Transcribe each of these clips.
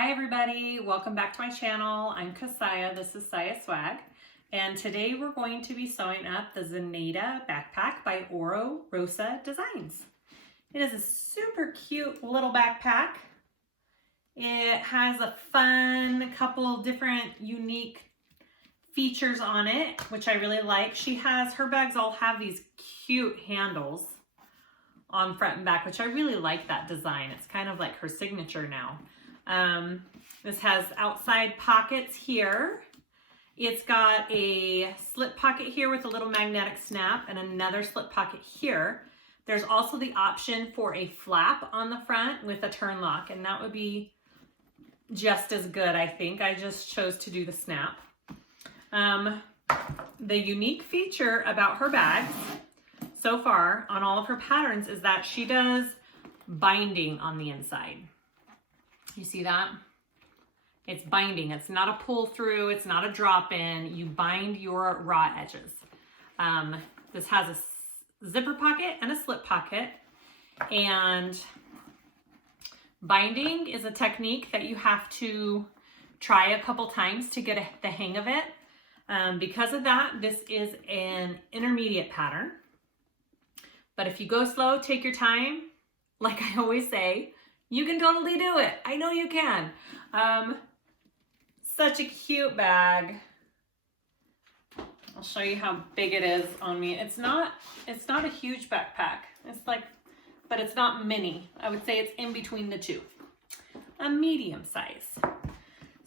Hi everybody, welcome back to my channel. I'm Kassiah, this is SiahSwag, and today we're going to be sewing up the Zenaida backpack by Oro Rosa Designs. It is a super cute little backpack. It has a fun couple different unique features on it, which I really like. Her bags all have these cute handles on front and back, which I really like that design. It's kind of like her signature now. This has outside pockets here. It's got a slip pocket here with a little magnetic snap and another slip pocket here. There's also the option for a flap on the front with a turn lock, and that would be just as good, I think. I just chose to do the snap. The unique feature about her bags so far on all of her patterns is that she does binding on the inside. You see that? It's binding. It's not a pull through. It's not a drop in. You bind your raw edges. This has a zipper pocket and a slip pocket. And binding is a technique that you have to try a couple times to get the hang of it. Because of that, this is an intermediate pattern. But if you go slow, take your time, like I always say, you can totally do it. I know you can. Such a cute bag. I'll show you how big it is on me. It's not a huge backpack. But it's not mini. I would say it's in between the two. A medium size.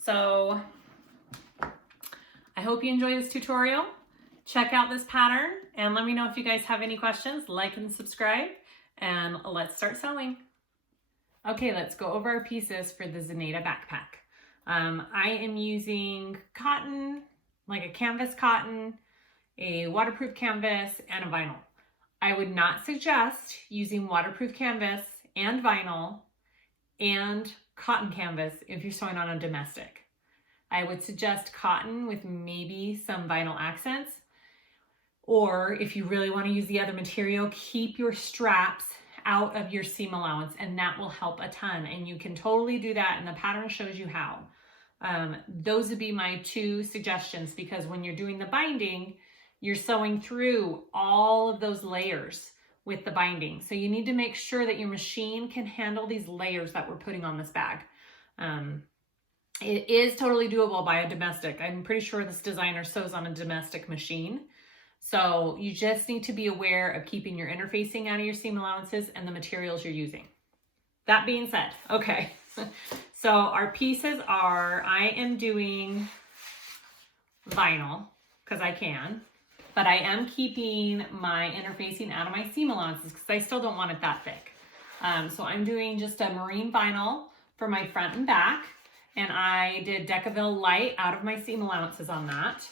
So I hope you enjoy this tutorial. Check out this pattern and let me know if you guys have any questions. Like and subscribe, and let's start sewing. Okay, let's go over our pieces for the Zenaida backpack. I am using cotton, like a canvas cotton, a waterproof canvas, and a vinyl. I would not suggest using waterproof canvas and vinyl and cotton canvas if you're sewing on a domestic. I would suggest cotton with maybe some vinyl accents, or if you really want to use the other material, keep your straps out of your seam allowance, and that will help a ton. And you can totally do that, and the pattern shows you how. Those would be my two suggestions, because when you're doing the binding, you're sewing through all of those layers with the binding. So you need to make sure that your machine can handle these layers that we're putting on this bag. It is totally doable by a domestic. I'm pretty sure this designer sews on a domestic machine. So you just need to be aware of keeping your interfacing out of your seam allowances and the materials you're using. That being said, okay, so our pieces are, I am doing vinyl because I can, but I am keeping my interfacing out of my seam allowances because I still don't want it that thick. So I'm doing just a marine vinyl for my front and back, and I did Decaville light out of my seam allowances on that.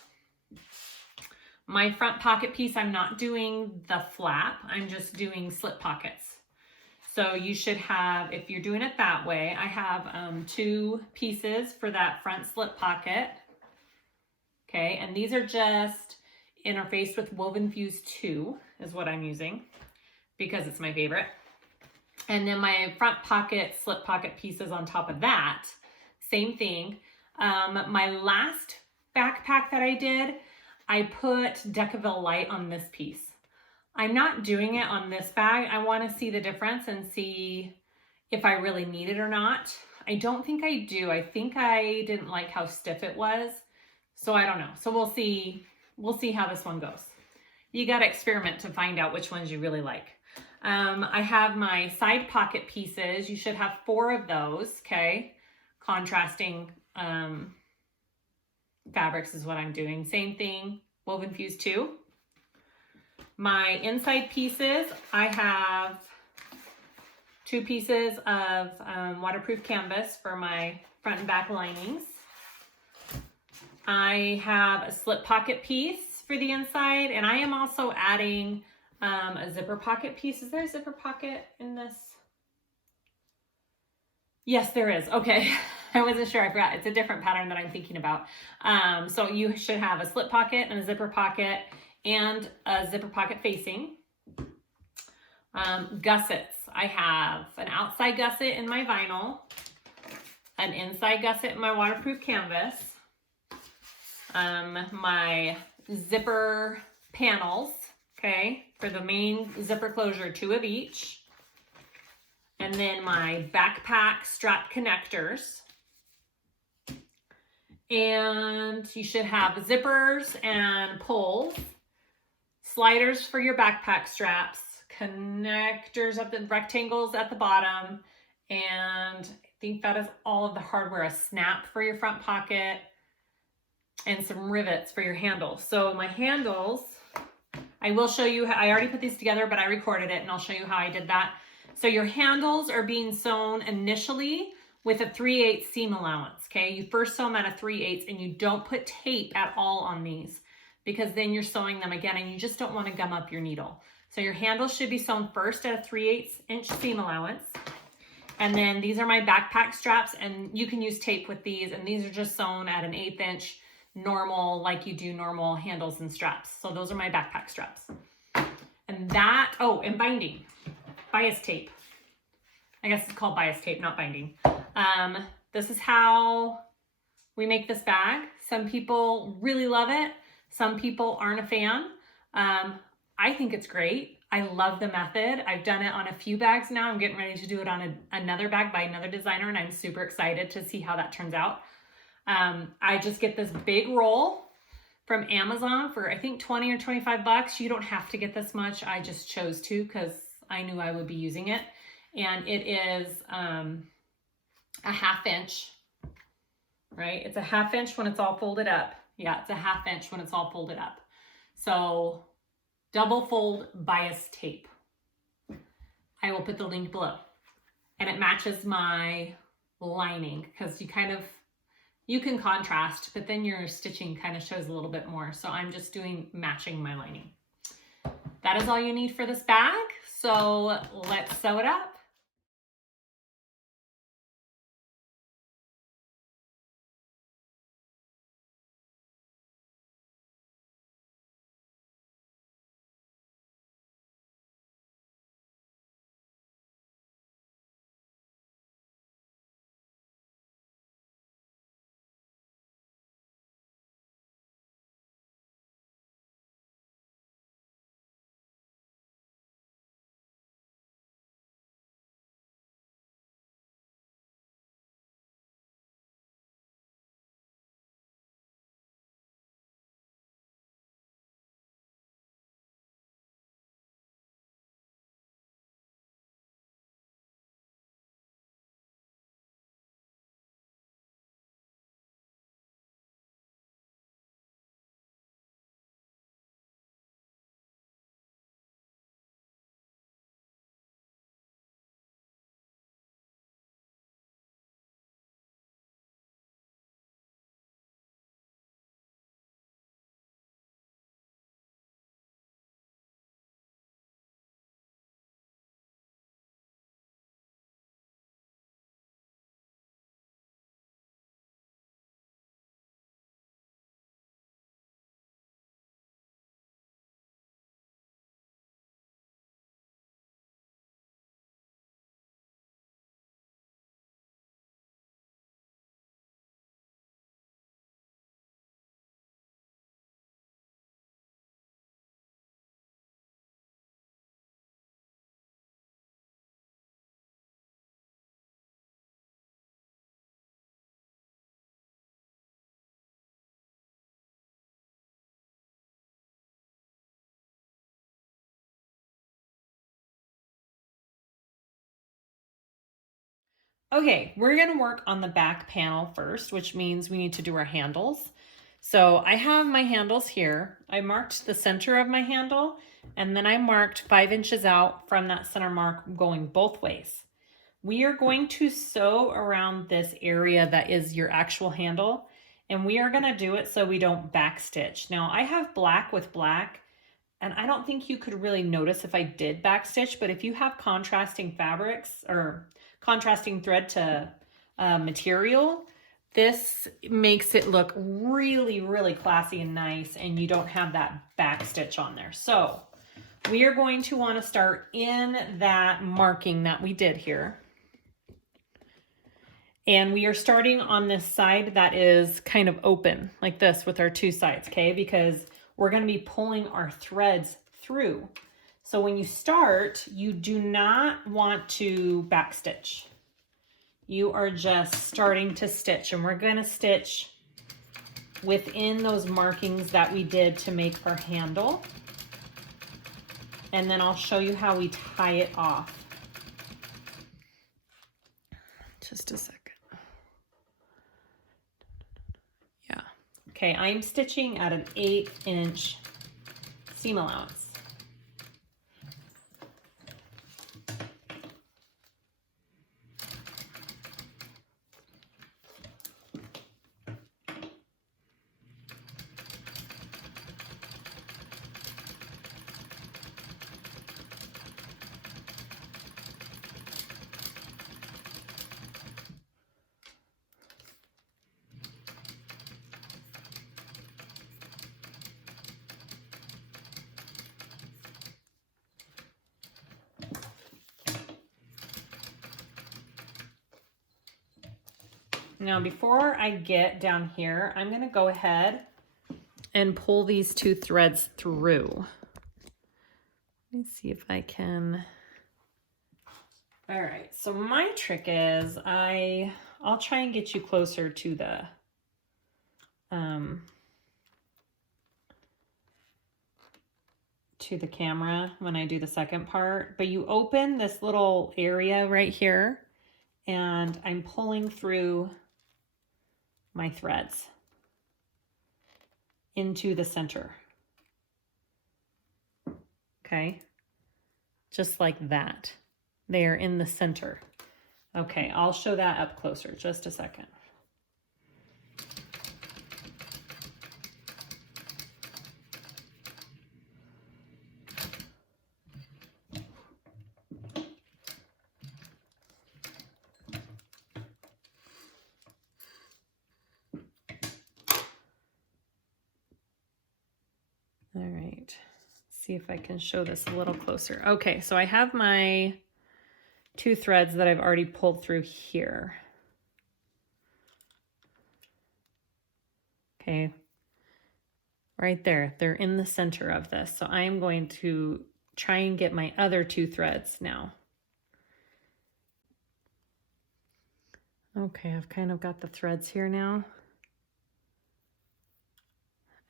My front pocket piece, I'm not doing the flap, I'm just doing slip pockets. So you should have, if you're doing it that way, I have two pieces for that front slip pocket. Okay, and these are just interfaced with Woven Fuse 2 is what I'm using because it's my favorite. And then my front pocket, slip pocket pieces on top of that, same thing. My last backpack that I did, I put Decaville light on this piece. I'm not doing it on this bag. I want to see the difference and see if I really need it or not. I don't think I do. I think I didn't like how stiff it was. So I don't know. So we'll see how this one goes. You got to experiment to find out which ones you really like. I have my side pocket pieces. You should have 4 of those, okay? Contrasting fabrics is what I'm doing. Same thing, Woven Fuse 2. My inside pieces, I have 2 pieces of waterproof canvas for my front and back linings. I have a slip pocket piece for the inside, and I am also adding a zipper pocket piece. Is there a zipper pocket in this? Yes, there is. Okay. I wasn't sure. I forgot. It's a different pattern that I'm thinking about. So you should have a slip pocket and a zipper pocket and a zipper pocket facing. Gussets. I have an outside gusset in my vinyl, an inside gusset in my waterproof canvas, my zipper panels, okay, for the main zipper closure, 2 of each, and then my backpack strap connectors. And you should have zippers and pulls, sliders for your backpack straps, connectors at the rectangles at the bottom, and I think that is all of the hardware. A snap for your front pocket and some rivets for your handles. So my handles, I will show you, I already put these together, but I recorded it and I'll show you how I did that. So your handles are being sewn initially with a 3/8 seam allowance, okay? You first sew them at a 3/8 and you don't put tape at all on these because then you're sewing them again and you just don't want to gum up your needle. So your handles should be sewn first at a 3/8 inch seam allowance. And then these are my backpack straps, and you can use tape with these, and these are just sewn at an 1/8 inch normal, like you do normal handles and straps. So those are my backpack straps. And that, oh, and binding, bias tape. I guess it's called bias tape, not binding. This is how we make this bag. Some people really love it. Some people aren't a fan. I think it's great. I love the method. I've done it on a few bags now. I'm getting ready to do it on another bag by another designer, and I'm super excited to see how that turns out. I just get this big roll from Amazon for I think 20 or 25 bucks. You don't have to get this much. I just chose to because I knew I would be using it. And it is a 1/2 inch, right? It's a 1/2 inch when it's all folded up. Yeah, it's a 1/2 inch when it's all folded up. So double fold bias tape. I will put the link below. And it matches my lining because you can contrast, but then your stitching kind of shows a little bit more. So I'm just matching my lining. That is all you need for this bag. So let's sew it up. Okay, we're gonna work on the back panel first, which means we need to do our handles. So I have my handles here. I marked the center of my handle, and then I marked 5 inches out from that center mark going both ways. We are going to sew around this area that is your actual handle, and we are gonna do it so we don't backstitch. Now I have black with black, and I don't think you could really notice if I did backstitch, but if you have contrasting fabrics or contrasting thread to material, this makes it look really, really classy and nice, and you don't have that back stitch on there. So we are going to want to start in that marking that we did here. And we are starting on this side that is kind of open like this with our two sides, okay? Because we're going to be pulling our threads through. So when you start, you do not want to backstitch. You are just starting to stitch, and we're going to stitch within those markings that we did to make our handle. And then I'll show you how we tie it off. Just a second. Yeah. Okay, I'm stitching at an 8-inch seam allowance. Now, before I get down here, I'm going to go ahead and pull these two threads through. Let me see if I can. All right, so my trick is I'll try and get you closer to the camera when I do the second part, but you open this little area right here, and I'm pulling through my threads into the center. Okay, just like that. They are in the center. Okay, I'll show that up closer, just a second. All right, see if I can show this a little closer. Okay, so I have my two threads that I've already pulled through here. Okay, right there, they're in the center of this. So I am going to try and get my other two threads now. Okay, I've kind of got the threads here now.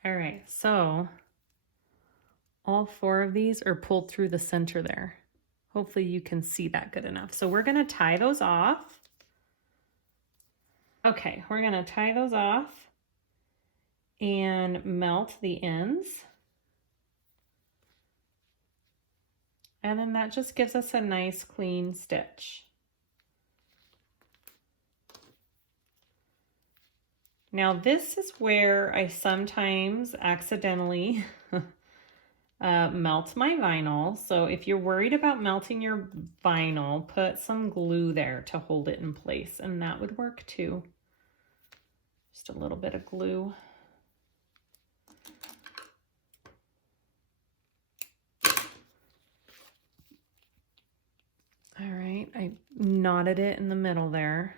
All right, so all four of these are pulled through the center there. Hopefully you can see that good enough. So we're gonna tie those off. Okay, we're gonna tie those off and melt the ends. And then that just gives us a nice clean stitch. Now this is where I sometimes accidentally melt my vinyl. So if you're worried about melting your vinyl, put some glue there to hold it in place, and that would work too. Just a little bit of glue. All right, I knotted it in the middle there,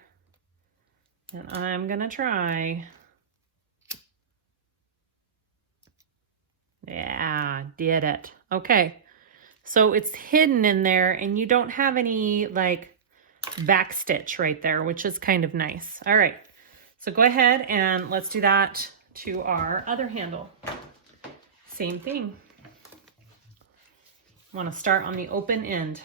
and I'm gonna try. Yeah, did it. Okay, so it's hidden in there, and you don't have any like back stitch right there, which is kind of nice. All right, so go ahead and let's do that to our other handle. Same thing. I want to start on the open end.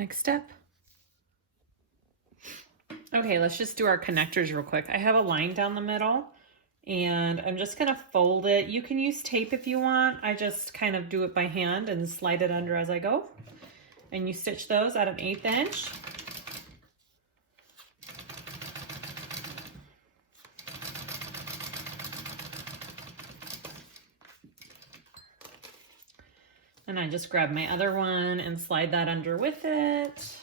Next step. Okay, let's just do our connectors real quick. I have a line down the middle and I'm just gonna fold it. You can use tape if you want. I just kind of do it by hand and slide it under as I go. And you stitch those at an 1/8 inch. And I just grab my other one and slide that under with it.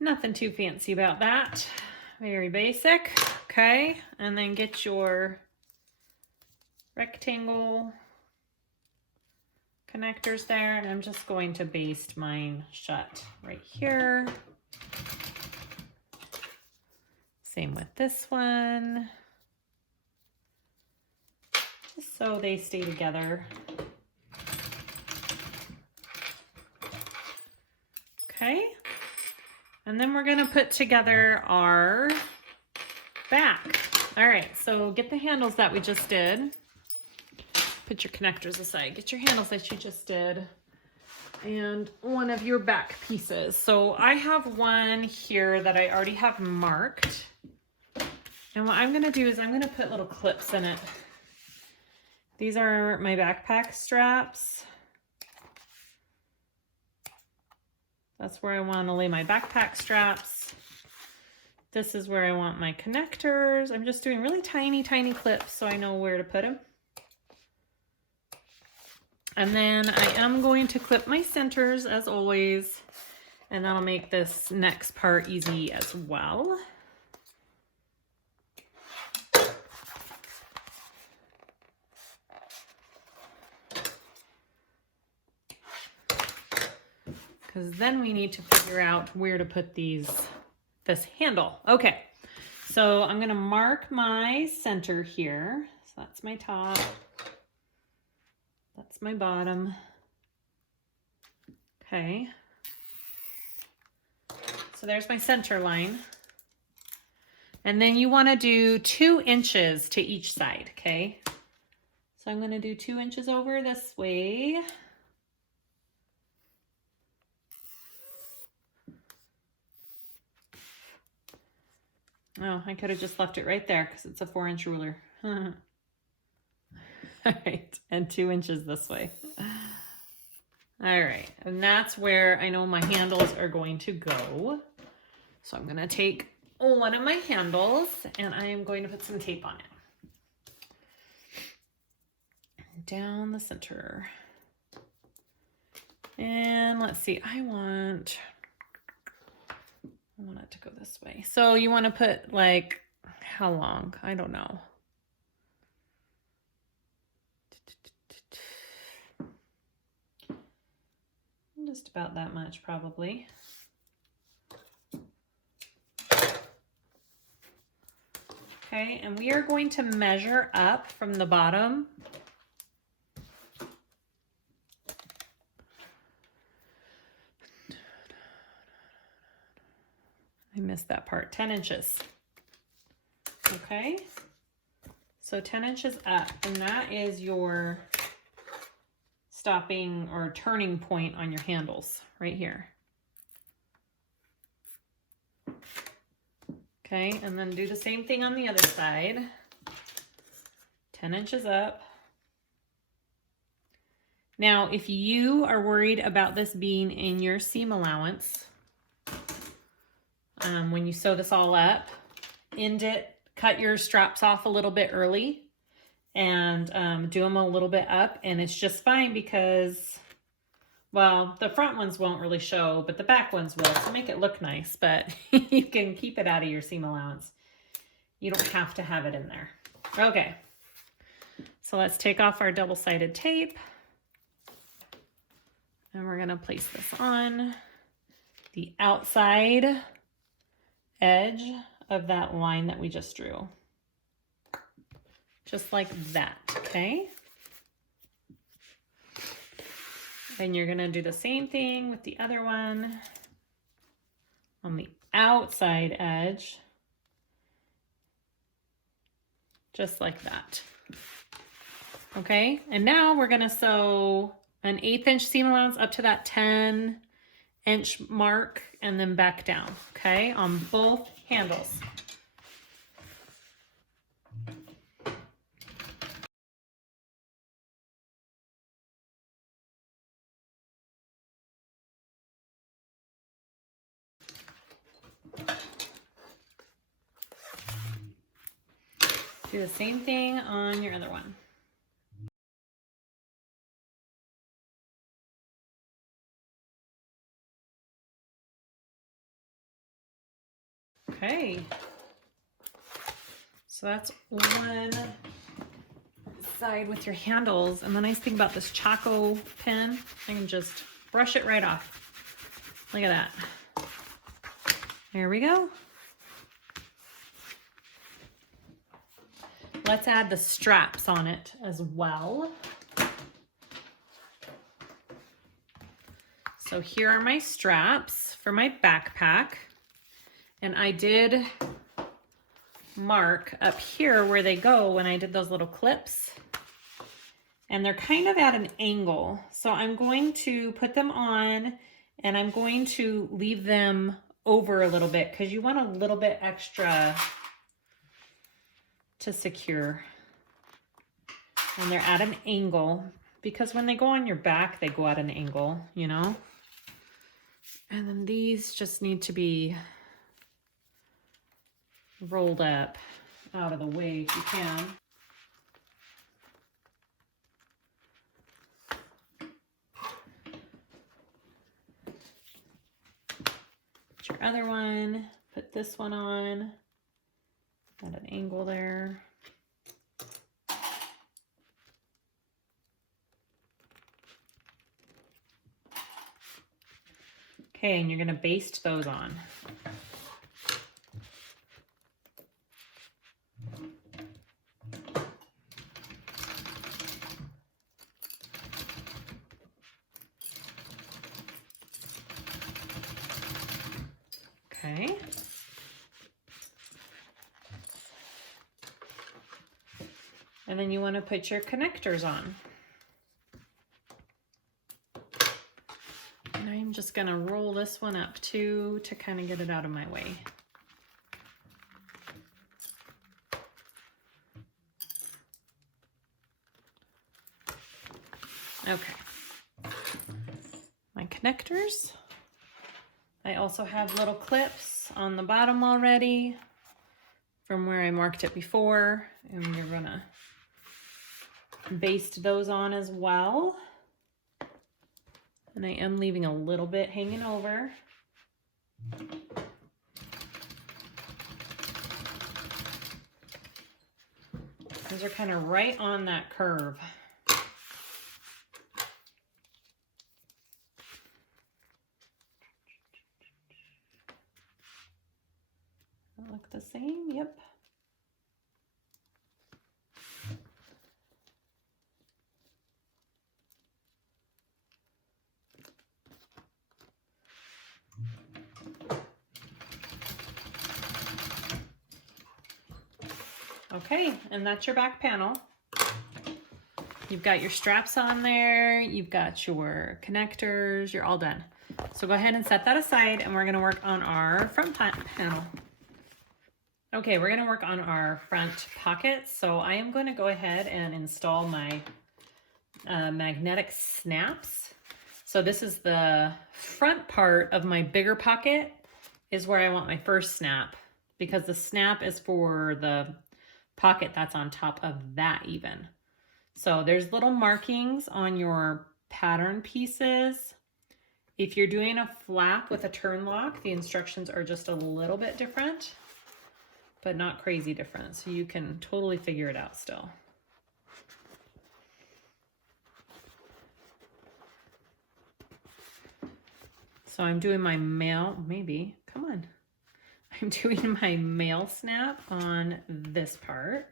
Nothing too fancy about that. Very basic. Okay, and then get your rectangle connectors there, and I'm just going to baste mine shut right here. Same with this one, just so they stay together. Okay, and then we're gonna put together our back. All right, so get the handles that we just did. Put your connectors aside. Get your handles that you just did. And one of your back pieces. So I have one here that I already have marked. And what I'm gonna do is I'm gonna put little clips in it. These are my backpack straps. That's where I want to lay my backpack straps. This is where I want my connectors. I'm just doing really tiny, tiny clips so I know where to put them. And then I am going to clip my centers as always, and that'll make this next part easy as well. Because then we need to figure out where to put this handle. Okay, so I'm gonna mark my center here. So that's my top, that's my bottom. Okay, so there's my center line. And then you wanna do 2 inches to each side, okay? So I'm gonna do 2 inches over this way. Oh, I could have just left it right there because it's a 4-inch ruler. All right, and 2 inches this way. All right, and that's where I know my handles are going to go. So I'm gonna take one of my handles and I am going to put some tape on it. Down the center. And let's see, I want it to go this way. So you want to put like, how long? I don't know. Just about that much probably. Okay, and we are going to measure up from the bottom. I missed that part, 10 inches. Okay, so 10 inches up, and that is your stopping or turning point on your handles right here. Okay, and then do the same thing on the other side. 10 inches up. Now, if you are worried about this being in your seam allowance, when you sew this all up, end it, cut your straps off a little bit early and do them a little bit up, and it's just fine because, well, the front ones won't really show, but the back ones will to make it look nice, but you can keep it out of your seam allowance. You don't have to have it in there. Okay, so let's take off our double-sided tape and we're gonna place this on the outside edge of that line that we just drew. Just like that, okay? Then you're gonna do the same thing with the other one on the outside edge, just like that. Okay, and now we're gonna sew an 1/8 inch seam allowance up to that 10-inch mark and then back down, okay, on both handles. Do the same thing on your other one. Okay, so that's one side with your handles. And the nice thing about this Chaco pen, I can just brush it right off. Look at that. There we go. Let's add the straps on it as well. So here are my straps for my backpack. And I did mark up here where they go when I did those little clips. And they're kind of at an angle. So I'm going to put them on and I'm going to leave them over a little bit because you want a little bit extra to secure. And they're at an angle because when they go on your back, they go at an angle, you know? And then these just need to be rolled up out of the way if you can. Put your other one, put this one on at an angle there. Okay, and you're gonna baste those on. Okay. And then you want to put your connectors on. And I'm just going to roll this one up too to kind of get it out of my way. Okay. My connectors. I also have little clips on the bottom already from where I marked it before, and you're gonna baste those on as well. And I am leaving a little bit hanging over. Those are kind of right on that curve. Look the same, yep. Okay, and that's your back panel. You've got your straps on there, you've got your connectors, you're all done. So go ahead and set that aside and we're gonna work on our front panel. Okay, we're gonna work on our front pockets. So I am gonna go ahead and install my magnetic snaps. So this is the front part of my bigger pocket is where I want my first snap because the snap is for the pocket that's on top of that even. So there's little markings on your pattern pieces. If you're doing a flap with a turn lock, the instructions are just a little bit different, but not crazy different. So you can totally figure it out still. So I'm doing my male, maybe, come on. I'm doing my male snap on this part.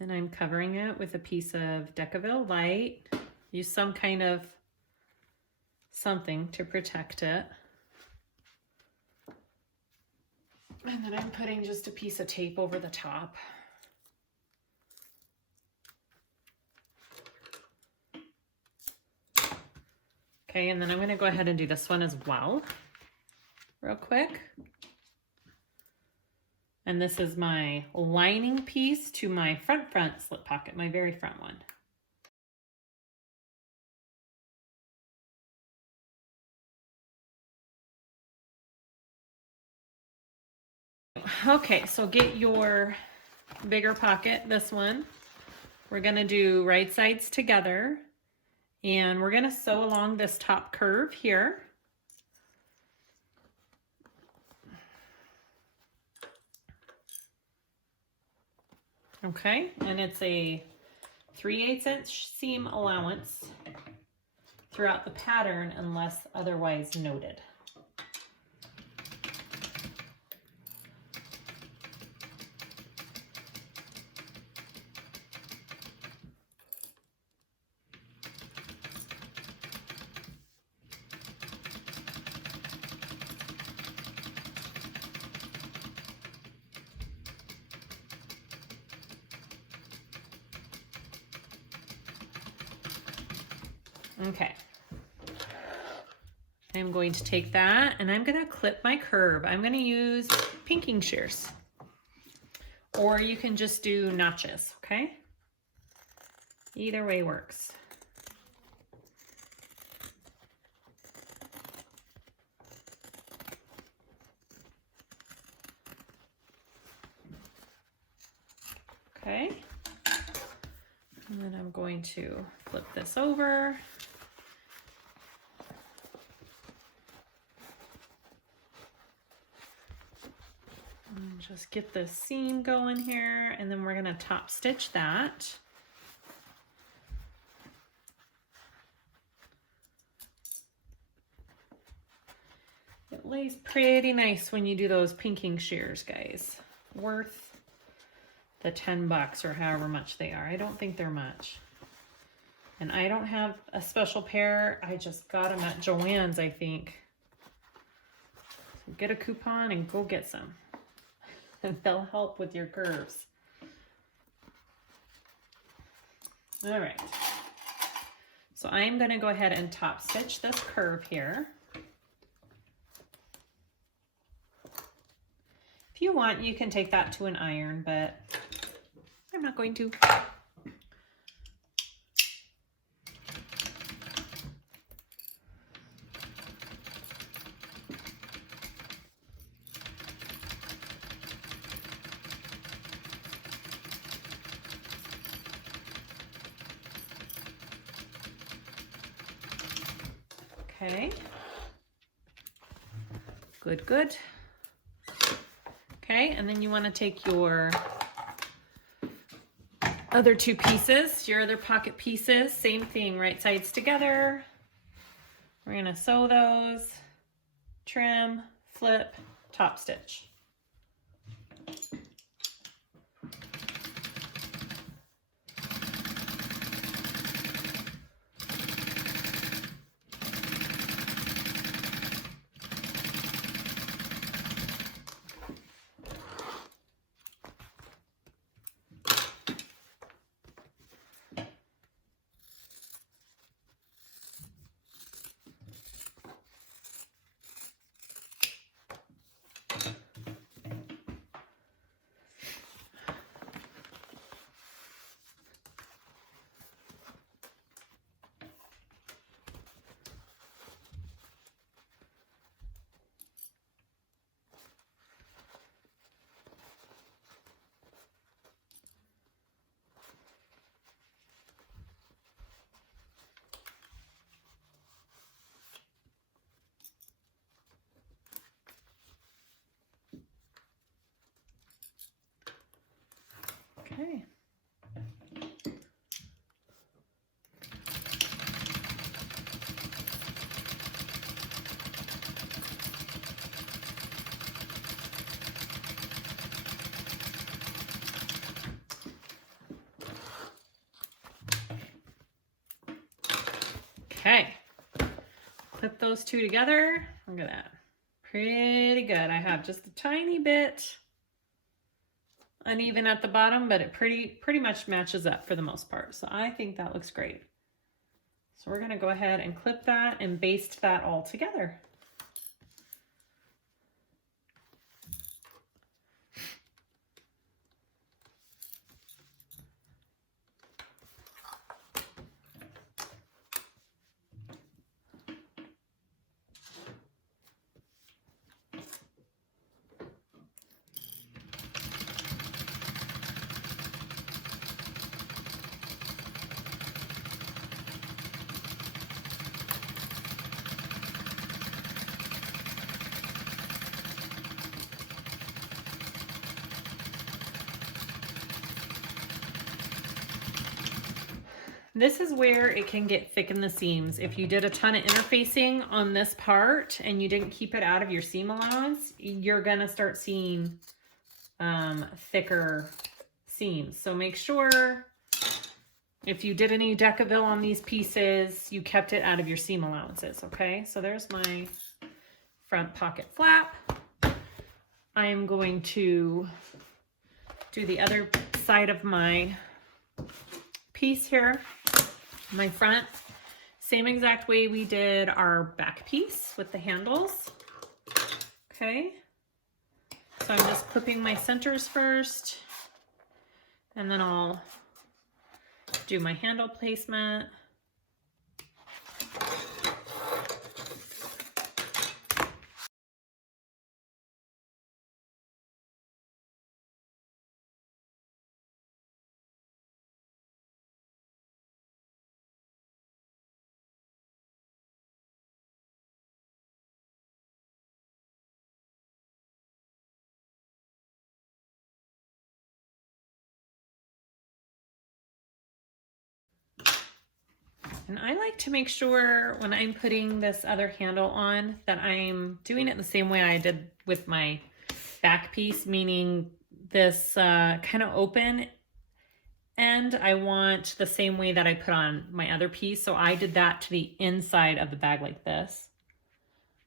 And I'm covering it with a piece of Decaville Light. Use some kind of something to protect it. And then I'm putting just a piece of tape over the top. Okay, and then I'm gonna go ahead and do this one as well, real quick. And this is my lining piece to my front slip pocket, my very front one. Okay, so get your bigger pocket, this one. We're gonna do right sides together, and we're gonna sew along this top curve here. Okay, and it's a 3/8 inch seam allowance throughout the pattern unless otherwise noted. Okay, I'm going to take that and I'm going to clip my curve. I'm going to use pinking shears, or you can just do notches, okay? Either way works. Okay, and then I'm going to flip this over. And just get this seam going here, and then we're going to top stitch that. It lays pretty nice when you do those pinking shears, guys. Worth the 10 bucks or however much they are. I don't think they're much. And I don't have a special pair. I just got them at Joann's, I think. So get a coupon and go get some. And they'll help with your curves. All right. So I'm going to go ahead and top stitch this curve here. If you want, you can take that to an iron, but I'm not going to. Okay, good, good. Okay, and then you want to take your other two pieces, your other pocket pieces, same thing, right sides together. We're going to sew those, trim, flip, top stitch. clip those two together. Look at that. Pretty good. I have just a tiny bit uneven at the bottom, but it pretty much matches up for the most part. So I think that looks great. So we're gonna go ahead and clip that and baste that all together. This is where it can get thick in the seams. If you did a ton of interfacing on this part and you didn't keep it out of your seam allowance, you're gonna start seeing thicker seams. So make sure if you did any Decaville on these pieces, you kept it out of your seam allowances, okay? So there's my front pocket flap. I am going to do the other side of my piece here, my front, same exact way we did our back piece with the handles. Okay, so I'm just clipping my centers first, and then I'll do my handle placement. And I like to make sure when I'm putting this other handle on that I'm doing it the same way I did with my back piece, meaning this kind of open end I want the same way that I put on my other piece. So I did that to the inside of the bag like this.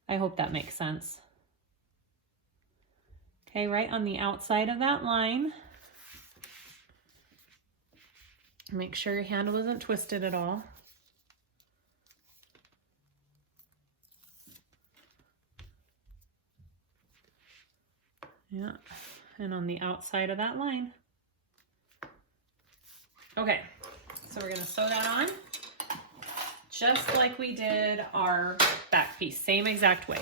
I hope that makes sense. Okay, right on the outside of that line. Make sure your handle isn't twisted at all. Yeah, and on the outside of that line. Okay, so we're gonna sew that on just like we did our back piece, same exact way.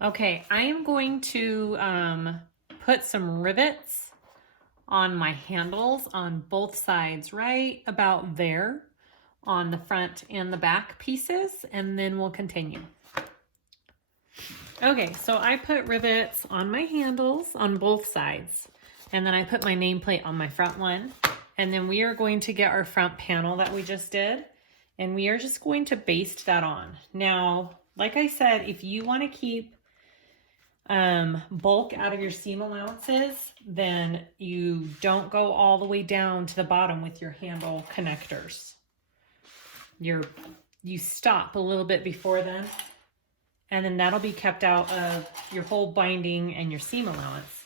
Okay, I am going to put some rivets on my handles on both sides, right about there on the front and the back pieces, and then we'll continue. Okay, so I put rivets on my handles on both sides, and then I put my nameplate on my front one, and then we are going to get our front panel that we just did, and we are just going to baste that on. Now, like I said, if you want to keep bulk out of your seam allowances, then you don't go all the way down to the bottom with your handle connectors. You stop a little bit before then, and then that'll be kept out of your whole binding and your seam allowance,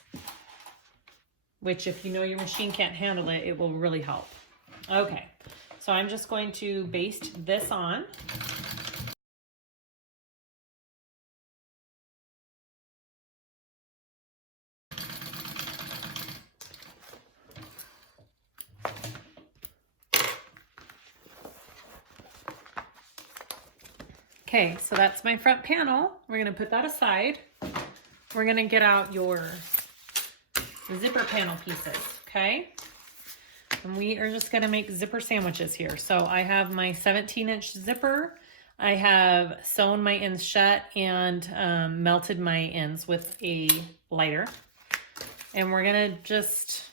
which if you know your machine can't handle it, it will really help. Okay, so I'm just going to baste this on. Okay, so that's my front panel. We're gonna put that aside. We're gonna get out your zipper panel pieces, okay? And we are just gonna make zipper sandwiches here. So I have my 17-inch zipper. I have sewn my ends shut and melted my ends with a lighter. And we're gonna just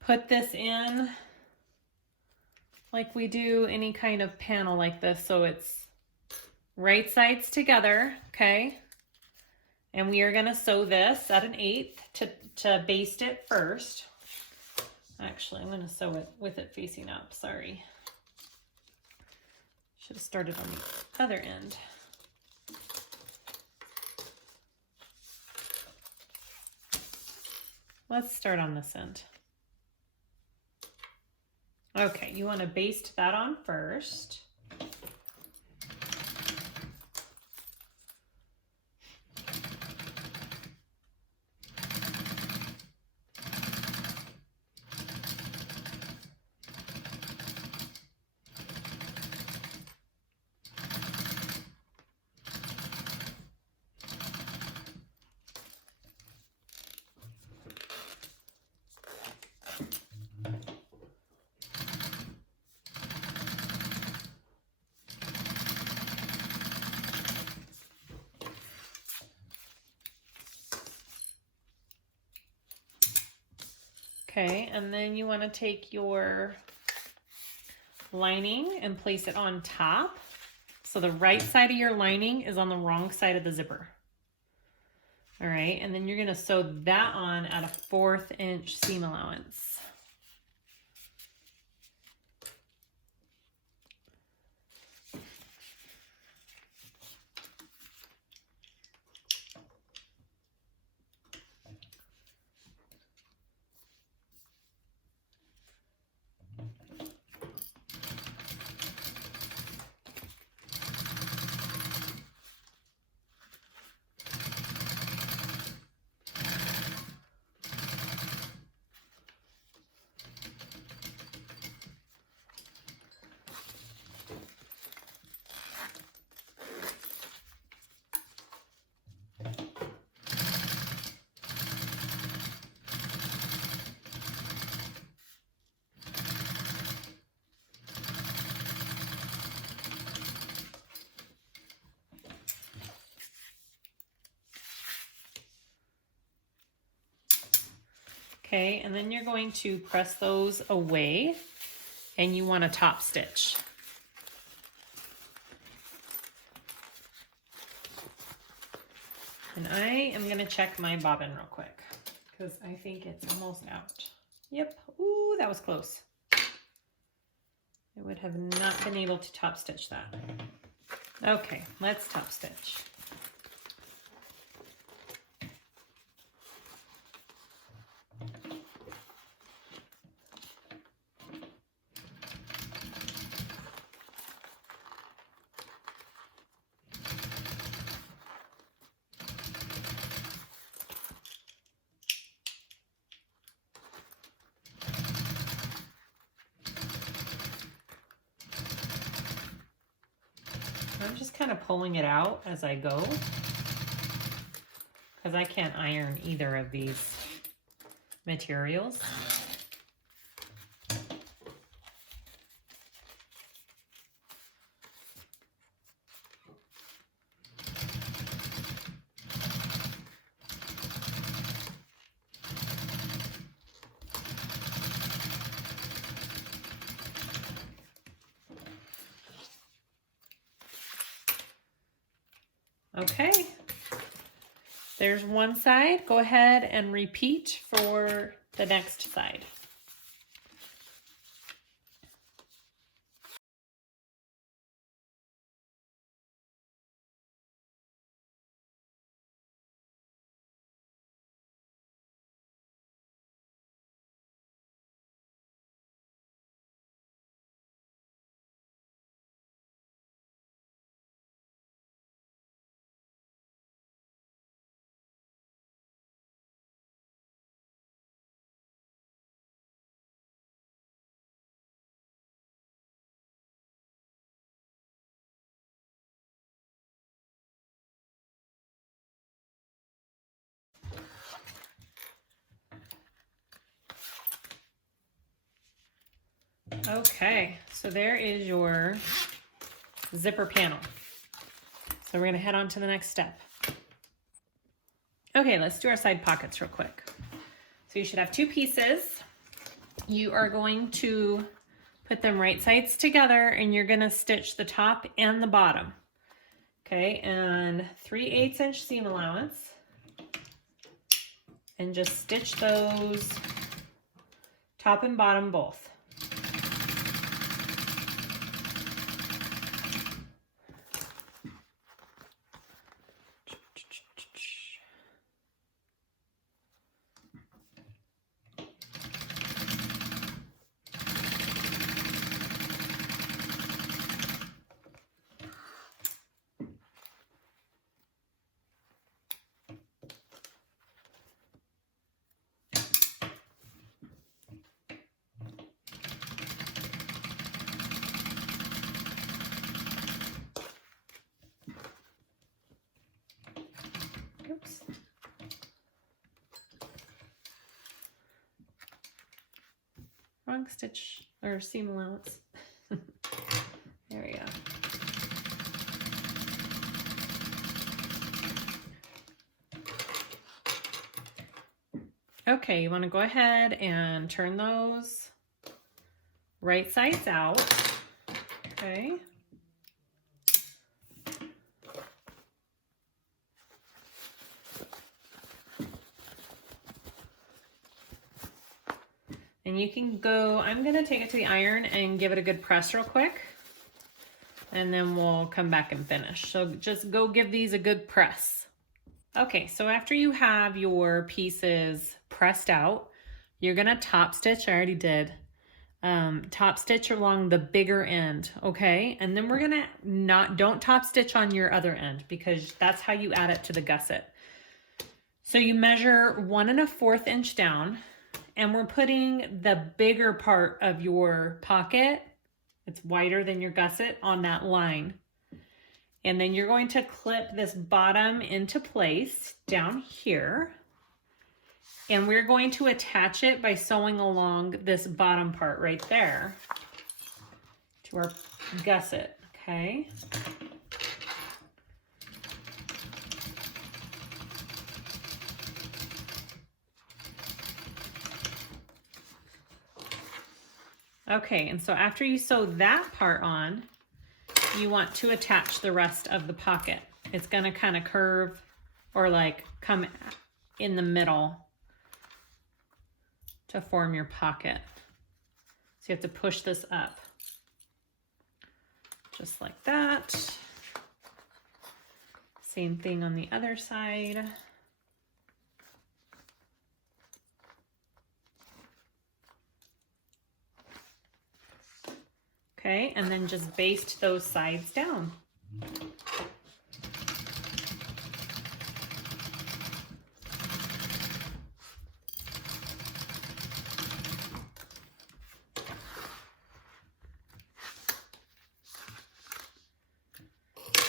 put this in like we do any kind of panel like this. So it's right sides together, okay? And we are gonna sew this at 1/8 to baste it first. Actually, I'm gonna sew it with it facing up, sorry. Should have started on the other end. Let's start on this end. Okay, you wanna baste that on first. Okay, and then you want to take your lining and place it on top. So the right side of your lining is on the wrong side of the zipper. All right, and then you're going to sew that on at a 1/4 inch seam allowance. Okay, and then you're going to press those away and you want to top stitch. And I am going to check my bobbin real quick because I think it's almost out. Yep, ooh, that was close. I would have not been able to top stitch that. Okay, let's top stitch. I'm just kind of pulling it out as I go because I can't iron either of these materials. Okay, there's one side. Go ahead and repeat for the next side. Okay, so there is your zipper panel. So we're gonna head on to the next step. Okay, let's do our side pockets real quick. So you should have 2 pieces. You are going to put them right sides together and you're gonna stitch the top and the bottom. Okay, and 3/8 inch seam allowance. And just stitch those top and bottom both. Oops. Wrong stitch or seam allowance. There we go. Okay, you want to go ahead and turn those right sides out. Okay. And you can go, I'm going to take it to the iron and give it a good press real quick. And then we'll come back and finish. So just go give these a good press. Okay, so after you have your pieces pressed out, you're going to top stitch. I already did. Top stitch along the bigger end, okay? And then we're going to don't top stitch on your other end because that's how you add it to the gusset. So you measure 1 1/4 inch down. And we're putting the bigger part of your pocket, it's wider than your gusset, on that line. And then you're going to clip this bottom into place down here. And we're going to attach it by sewing along this bottom part right there to our gusset, okay? Okay, and so after you sew that part on, you want to attach the rest of the pocket. It's gonna kind of curve or like come in the middle to form your pocket. So you have to push this up. Just like that. Same thing on the other side. Okay, and then just baste those sides down.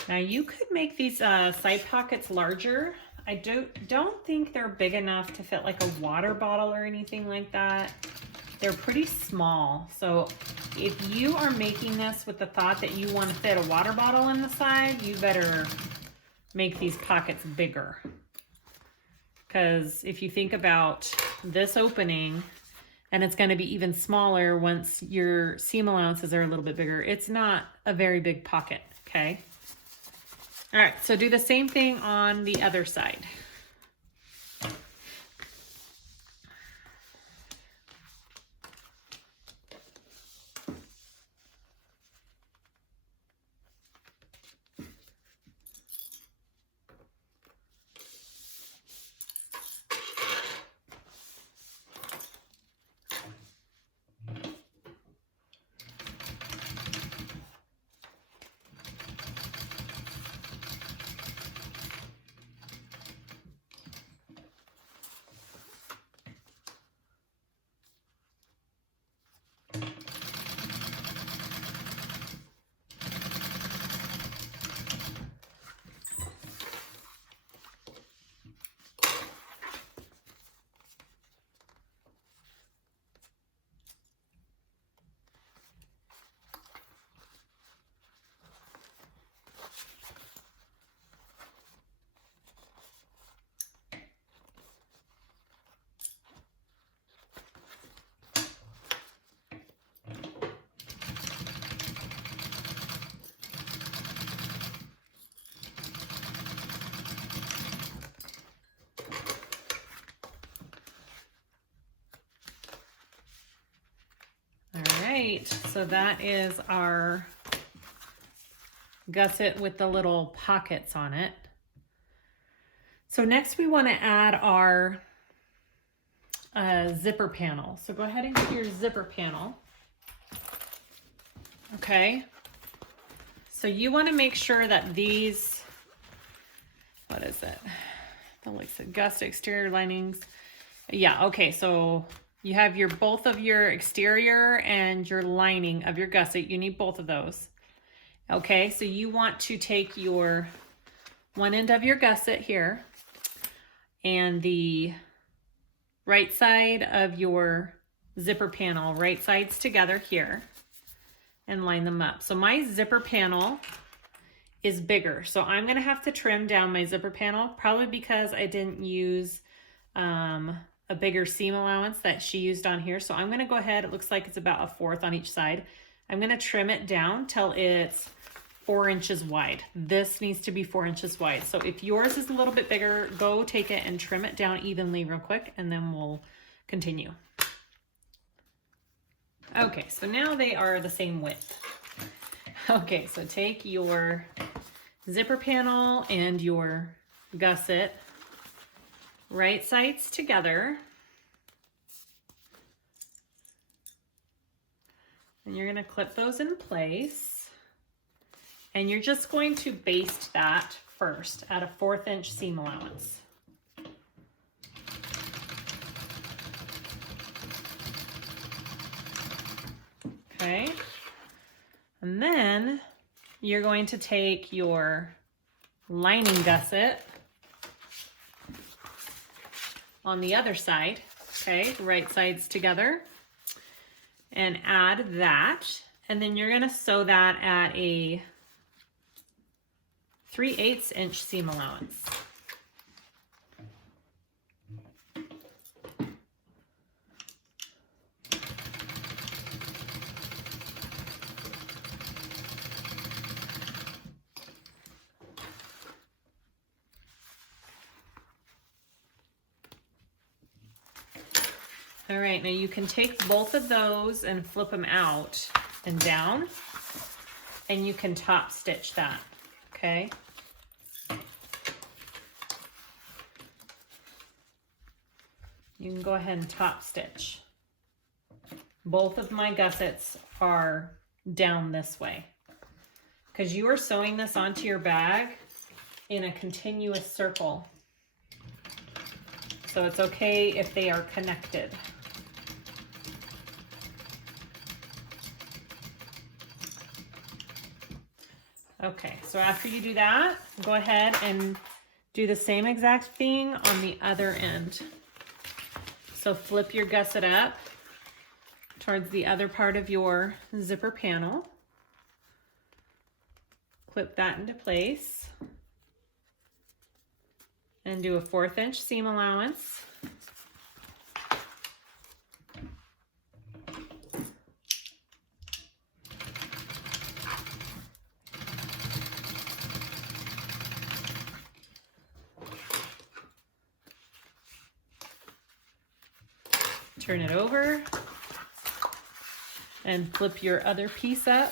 Now you could make these side pockets larger. I don't think they're big enough to fit like a water bottle or anything like that. They're pretty small. So if you are making this with the thought that you want to fit a water bottle in the side, you better make these pockets bigger. Because if you think about this opening, and it's going to be even smaller once your seam allowances are a little bit bigger, it's not a very big pocket, okay? All right, so do the same thing on the other side. right, so that is our gusset with the little pockets on it. So next we want to add our zipper panel. So go ahead and get your zipper panel. Okay, so you want to make sure that these, what is it? That looks like gusset exterior linings. Yeah, okay, so you have your both of your exterior and your lining of your gusset. You need both of those. Okay, so you want to take your one end of your gusset here and the right side of your zipper panel, right sides together here, and line them up. So my zipper panel is bigger, so I'm gonna have to trim down my zipper panel, probably because I didn't use a bigger seam allowance that she used on here. So I'm gonna go ahead, it looks like it's about 1/4 on each side. I'm gonna trim it down till it's 4 inches wide. This needs to be 4 inches wide. So if yours is a little bit bigger, go take it and trim it down evenly real quick, and then we'll continue. Okay, so now they are the same width. Okay, so take your zipper panel and your gusset, right sides together, and you're gonna clip those in place, and you're just going to baste that first at a 1/4 inch seam allowance. Okay, and then you're going to take your lining gusset on the other side, okay, right sides together, and add that, and then you're gonna sew that at a 3/8 inch seam allowance. All right, now you can take both of those and flip them out and down, and you can top stitch that, okay? You can go ahead and top stitch. Both of my gussets are down this way because you are sewing this onto your bag in a continuous circle. So it's okay if they are connected. Okay, so after you do that, go ahead and do the same exact thing on the other end. So flip your gusset up towards the other part of your zipper panel. Clip that into place. And do a 1/4 inch seam allowance. Turn it over and flip your other piece up,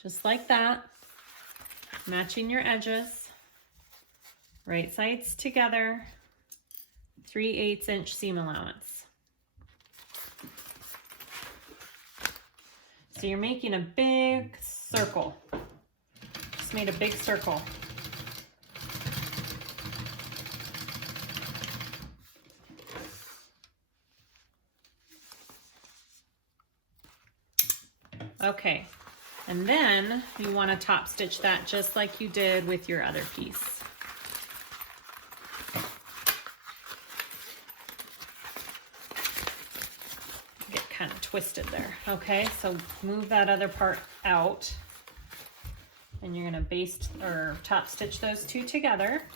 just like that, matching your edges, right sides together, 3/8 inch seam allowance. So you're making a big circle. Just made a big circle. Okay, and then you want to top stitch that just like you did with your other piece. Get kind of twisted there. Okay, so move that other part out, and you're going to baste or top stitch those two together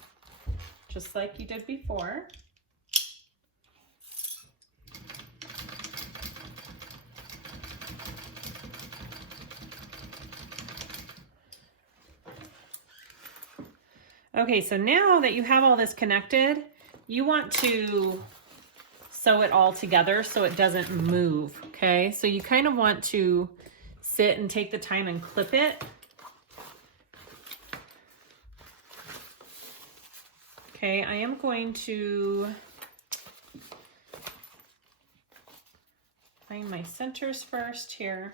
just like you did before. Okay, so now that you have all this connected, you want to sew it all together so it doesn't move, okay? So you kind of want to sit and take the time and clip it. Okay, I am going to find my centers first here.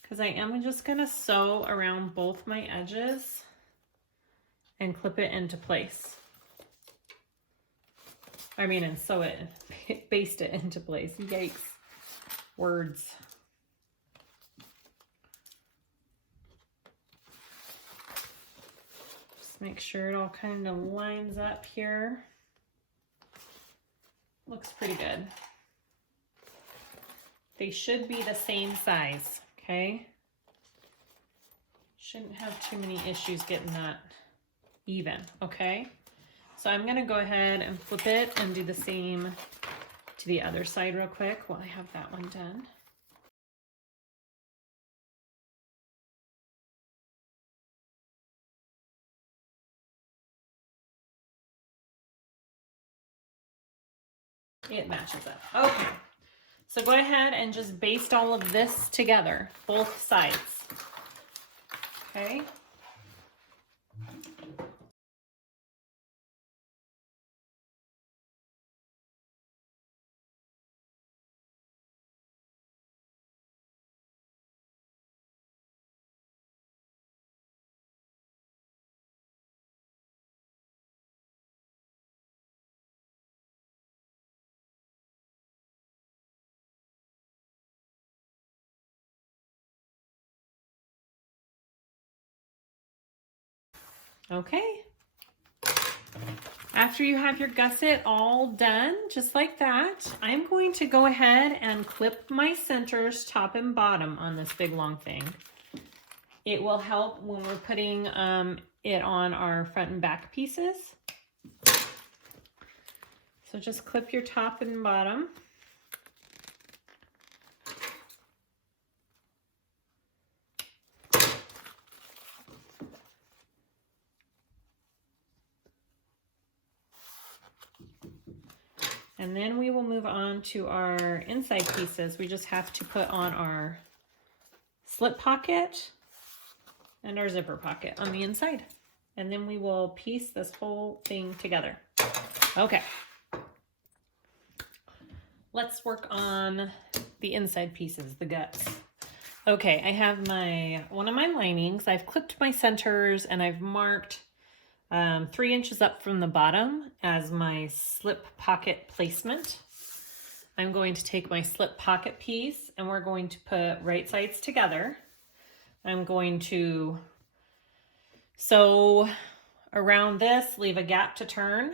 Because I am just gonna sew around both my edges and clip it into place. I mean, and sew it, baste it into place. Yikes, words. Just make sure it all kind of lines up here. Looks pretty good. They should be the same size, okay? Shouldn't have too many issues getting that even, okay? So I'm gonna go ahead and flip it and do the same to the other side real quick while I have that one done. It matches up. Okay, so go ahead and just baste all of this together, both sides, okay? Okay. After you have your gusset all done, just like that, I'm going to go ahead and clip my centers top and bottom on this big long thing. It will help when we're putting it on our front and back pieces. So just clip your top and bottom. And then we will move on to our inside pieces. We just have to put on our slip pocket and our zipper pocket on the inside. And then we will piece this whole thing together. Okay. Let's work on the inside pieces, the guts. Okay, I have one of my linings. I've clipped my centers and I've marked 3 inches up from the bottom as my slip pocket placement. I'm going to take my slip pocket piece and we're going to put right sides together. I'm going to sew around this, leave a gap to turn,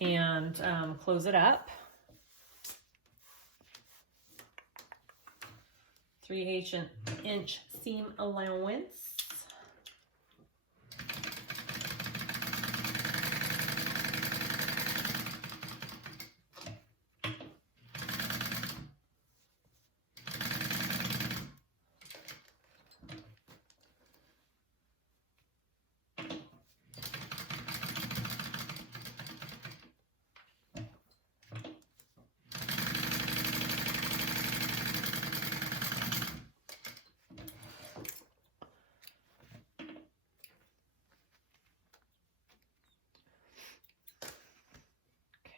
and close it up. 3/8 seam allowance.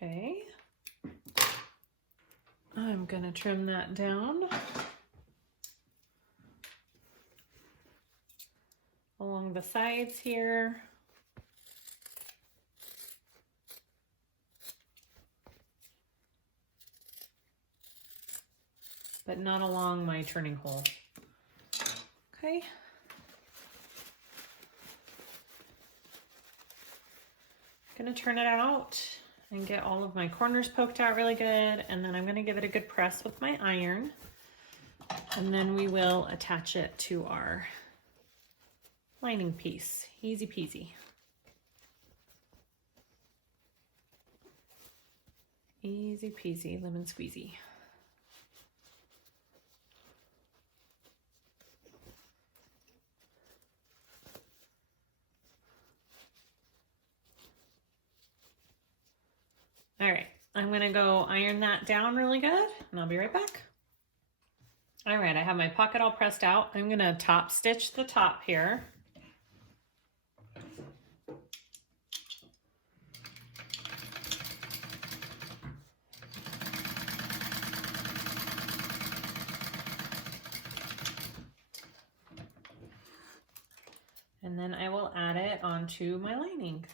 Okay, I'm gonna trim that down along the sides here. But not along my turning hole. Okay. Gonna turn it out and get all of my corners poked out really good, and then I'm gonna give it a good press with my iron, and then we will attach it to our lining piece. Easy peasy. Easy peasy, lemon squeezy. All right, I'm gonna go iron that down really good and I'll be right back. All right, I have my pocket all pressed out. I'm gonna top stitch the top here. And then I will add it onto my lining.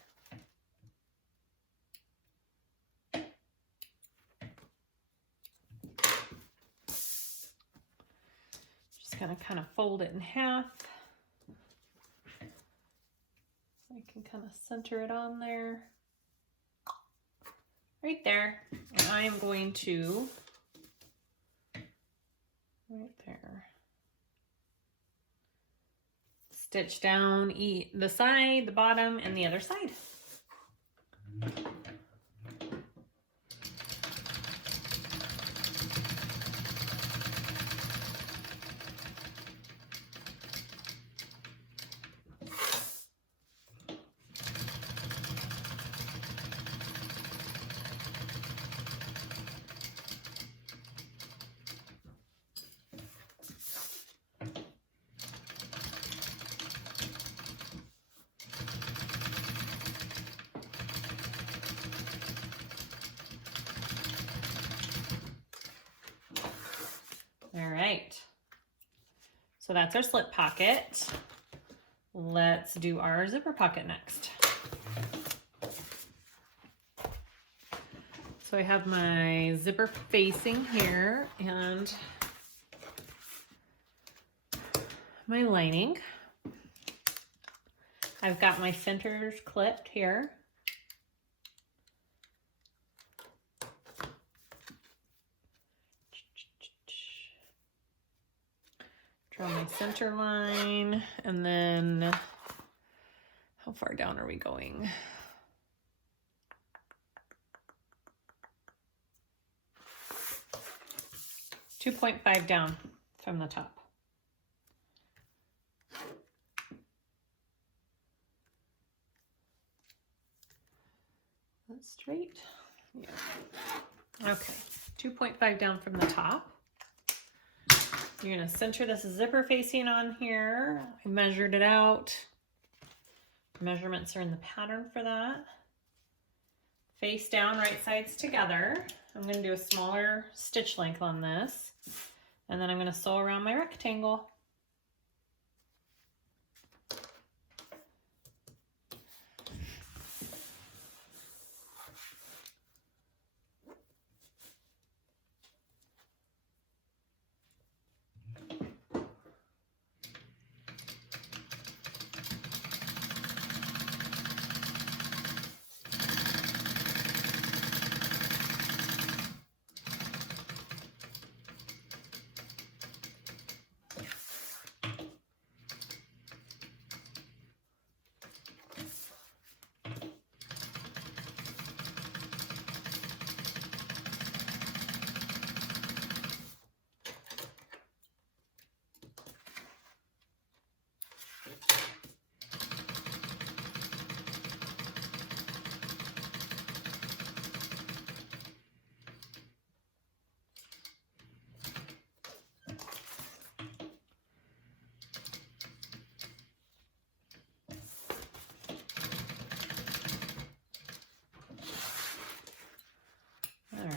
Just gonna kind of fold it in half. So I can kind of center it on there. Right there. And I am going to, right there, stitch down the side, the bottom, and the other side. All right, so that's our slip pocket. Let's do our zipper pocket next. So I have my zipper facing here and my lining. I've got my centers clipped here. Draw my center line, and then how far down are we going? .5 down from the top. That's straight. Yeah. Okay, 2.5 down from the top. You're gonna center this zipper facing on here. I measured it out. Measurements are in the pattern for that. Face down, right sides together. I'm gonna do a smaller stitch length on this. And then I'm gonna sew around my rectangle.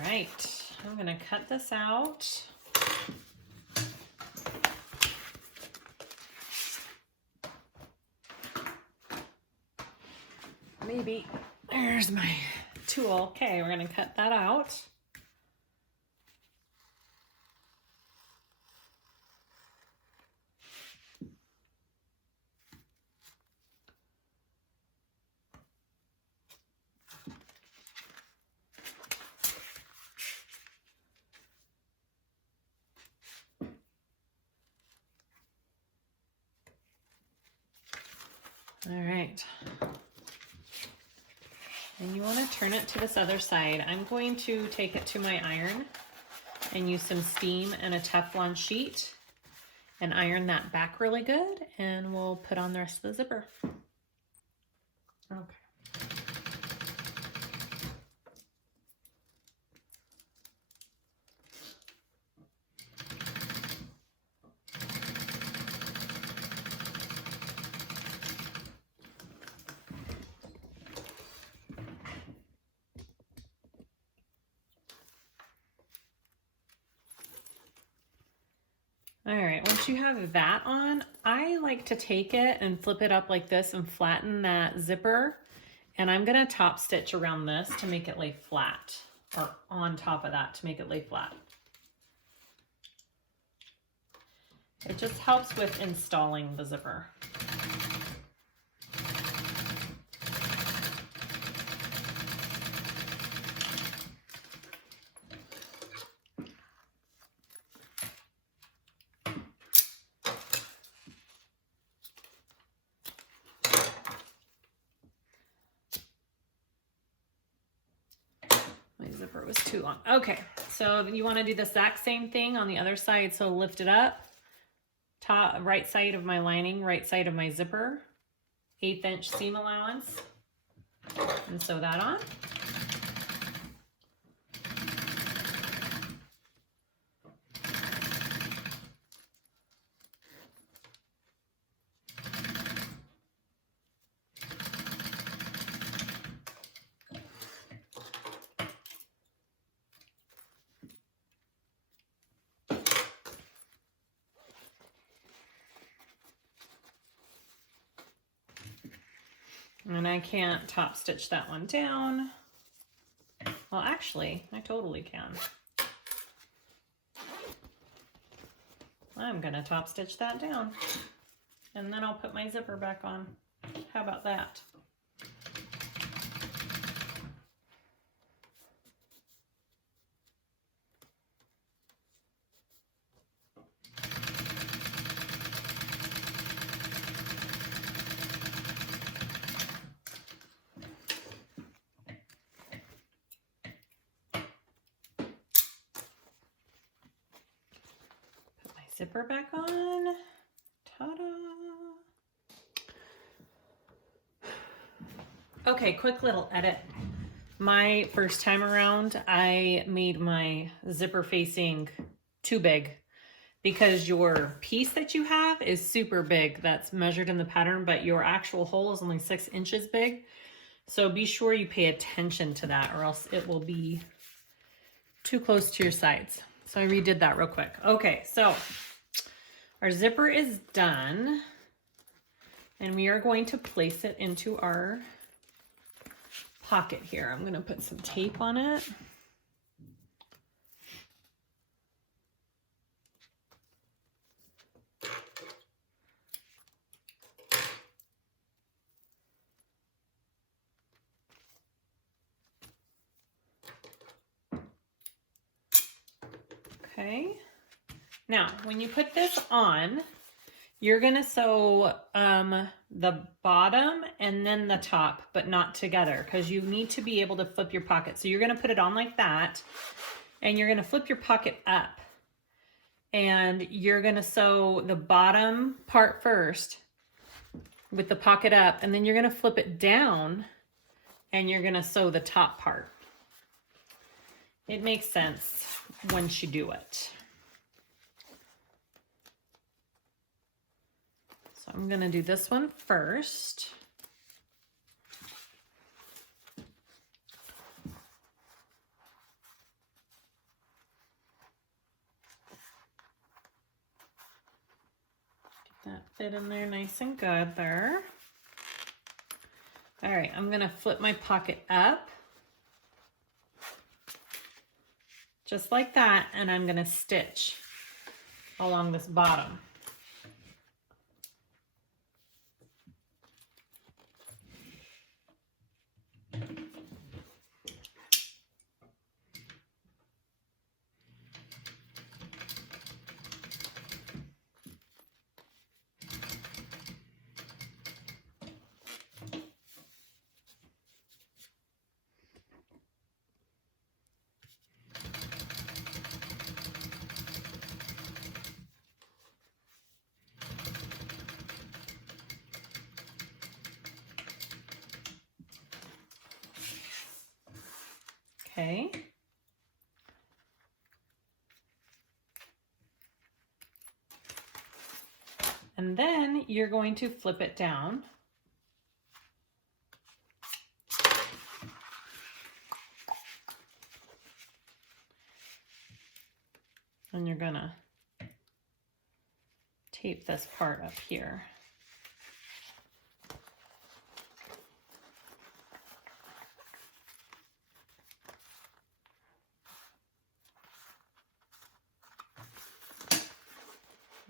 right, I'm gonna cut this out. Maybe, there's my tool. Okay, we're gonna cut that out. All right, and you want to turn it to this other side. I'm going to take it to my iron and use some steam and a Teflon sheet and iron that back really good, and we'll put on the rest of the zipper. Okay. All right, once you have that on, I like to take it and flip it up like this and flatten that zipper. And I'm gonna top stitch around this to make it lay flat, or on top of that to make it lay flat. It just helps with installing the zipper. My zipper was too long. Okay, so you want to do the exact same thing on the other side. So lift it up, top right side of my lining, right side of my zipper, 1/8 inch seam allowance, and sew that on. And I can't top stitch that one down. Well, actually, I totally can. I'm gonna top stitch that down. And then I'll put my zipper back on. How about that? Zipper back on. Ta-da! Okay, quick little edit. My first time around, I made my zipper facing too big because your piece that you have is super big. That's measured in the pattern, but your actual hole is only 6 inches big. So be sure you pay attention to that or else it will be too close to your sides. So I redid that real quick. Okay, so our zipper is done and we are going to place it into our pocket here. I'm going to put some tape on it. Okay. Now, when you put this on, you're gonna sew the bottom and then the top, but not together because you need to be able to flip your pocket. So you're gonna put it on like that and you're gonna flip your pocket up and you're gonna sew the bottom part first with the pocket up and then you're gonna flip it down and you're gonna sew the top part. It makes sense once you do it. So I'm going to do this one first. Get that fit in there nice and good there. All right, I'm going to flip my pocket up. Just like that, and I'm going to stitch along this bottom. Okay. And then you're going to flip it down. And you're gonna tape this part up here.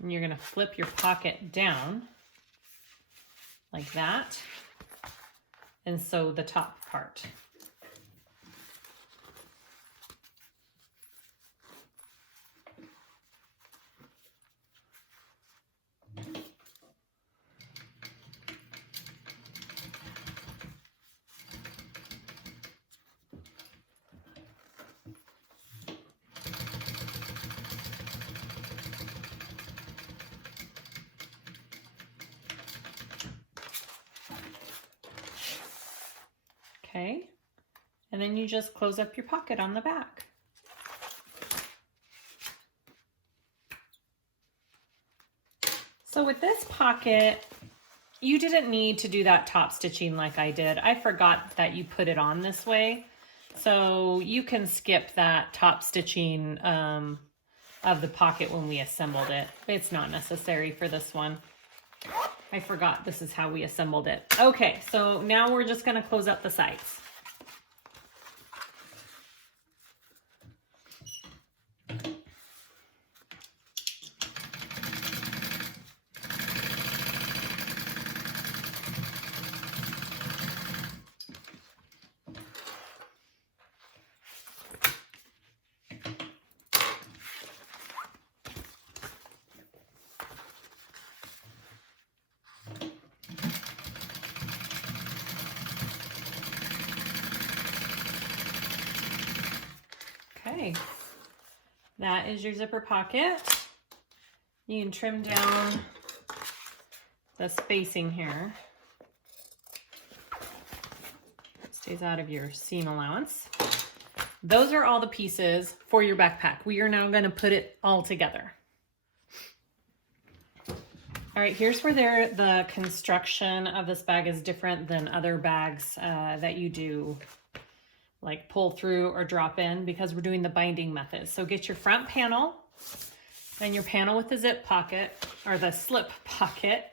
And you're going to flip your pocket down like that and sew the top part. Okay, and then you just close up your pocket on the back. So with this pocket, you didn't need to do that top stitching like I did. I forgot that you put it on this way. So you can skip that top stitching of the pocket when we assembled it. It's not necessary for this one. I forgot this is how we assembled it. Okay, so now we're just gonna close up the sides. Okay, that is your zipper pocket. You can trim down the spacing here. It stays out of your seam allowance. Those are all the pieces for your backpack. We are now going to put it all together. All right, here's where the construction of this bag is different than other bags that you do like pull through or drop in, because we're doing the binding method. So get your front panel and your panel with the zip pocket or the slip pocket.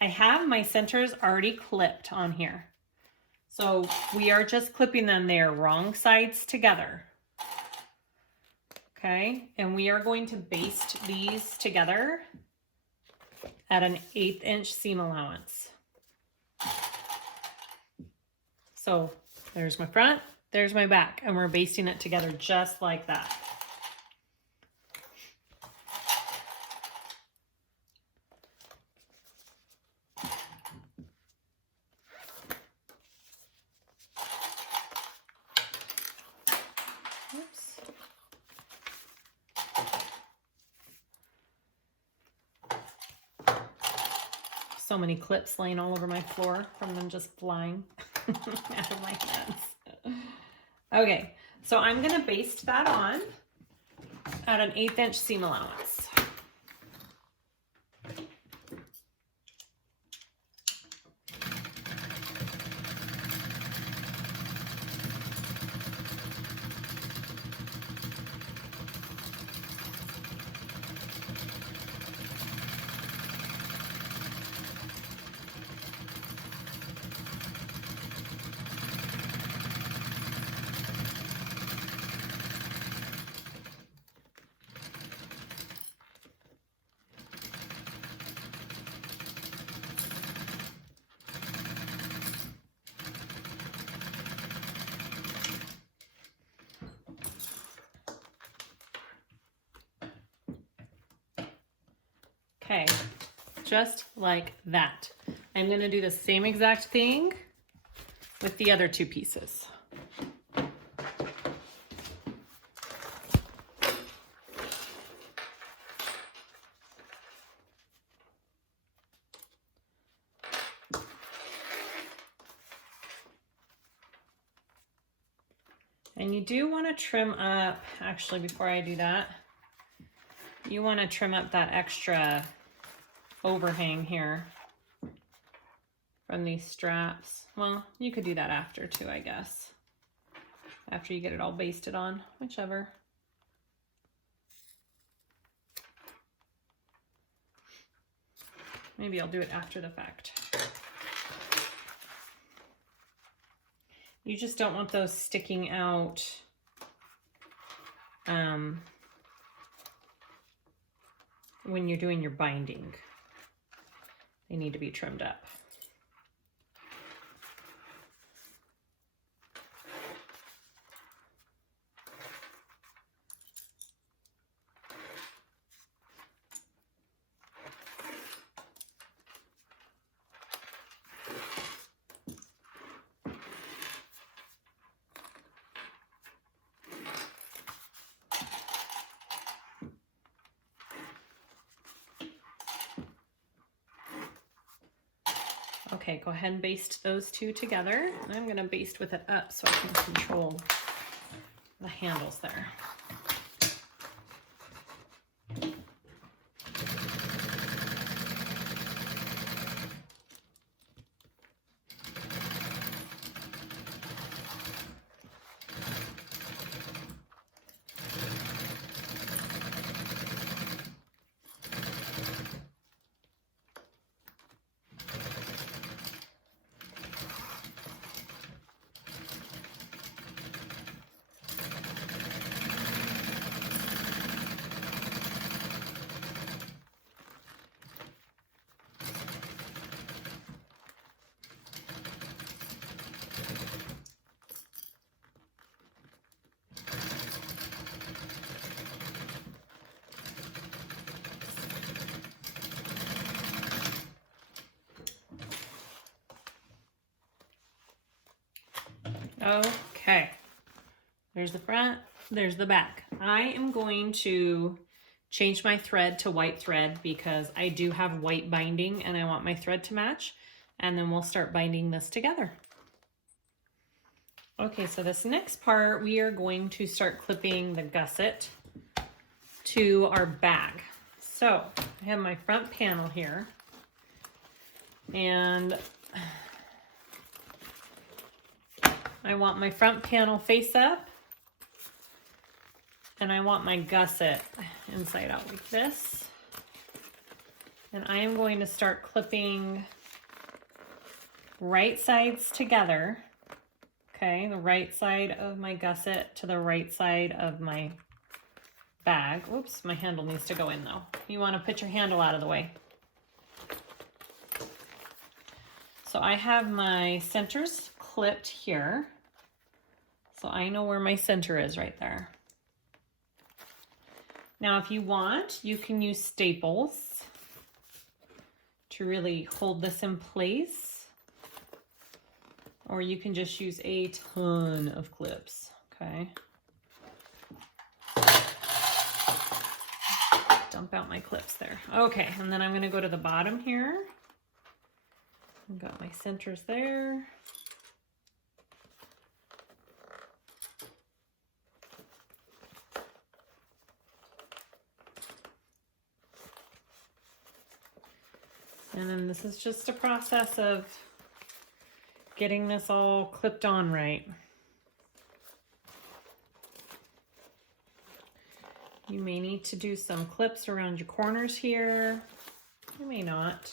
I have my centers already clipped on here. So we are just clipping them there, wrong sides together. Okay, and we are going to baste these together at an 1/8 inch seam allowance. So there's my front, there's my back, and we're basting it together just like that. Oops. So many clips laying all over my floor from them just flying out of my hands. Okay, so I'm gonna baste that on at an 1/8 inch seam allowance. Okay, just like that. I'm going to do the same exact thing with the other two pieces. And you do want to trim up, actually before I do that, you want to trim up that extra overhang here from these straps. Well, you could do that after too, I guess. After you get it all basted on, whichever. Maybe I'll do it after the fact. You just don't want those sticking out when you're doing your binding. They need to be trimmed up. Okay, go ahead and baste those two together. I'm gonna baste with it up so I can control the handles there. Okay, there's the front, there's the back. I am going to change my thread to white thread because I do have white binding and I want my thread to match, and then we'll start binding this together. Okay, so this next part, we are going to start clipping the gusset to our bag. So I have my front panel here, and I want my front panel face up, and I want my gusset inside out like this. And I am going to start clipping right sides together. Okay, the right side of my gusset to the right side of my bag. Oops, my handle needs to go in though. You want to put your handle out of the way. So I have my centers clipped here. So I know where my center is right there. Now, if you want, you can use staples to really hold this in place, or you can just use a ton of clips, okay? Dump out my clips there. Okay, and then I'm gonna go to the bottom here. I've got my centers there. And then this is just a process of getting this all clipped on right. You may need to do some clips around your corners here. You may not.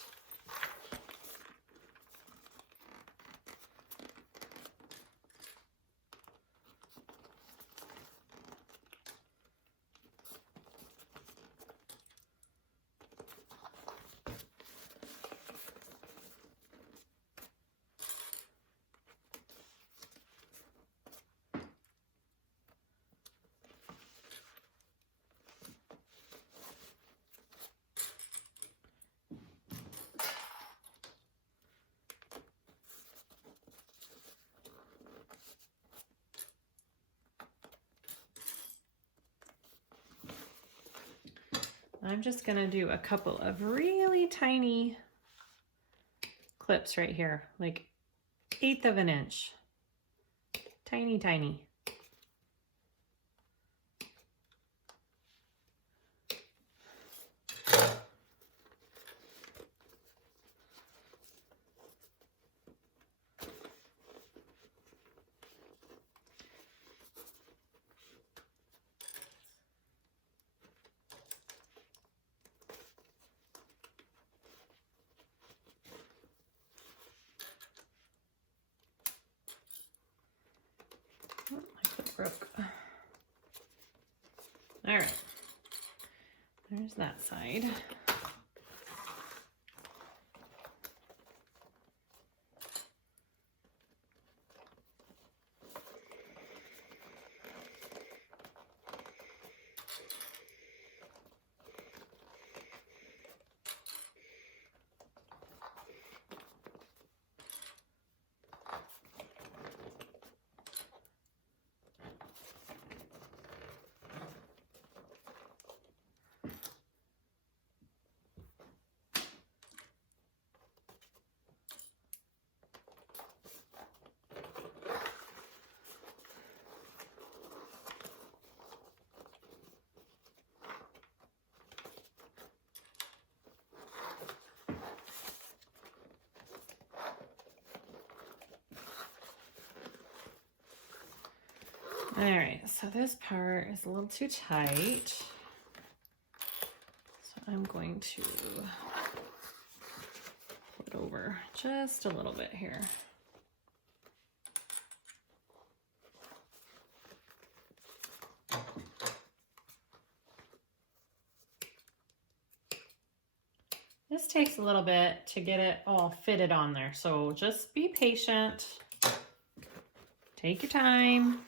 I'm just gonna do a couple of really tiny clips right here, like 1/8 of an inch. Tiny, tiny. broke. All right, there's that side. All right, so this part is a little too tight. So I'm going to flip it over just a little bit here. This takes a little bit to get it all fitted on there, so just be patient. Take your time.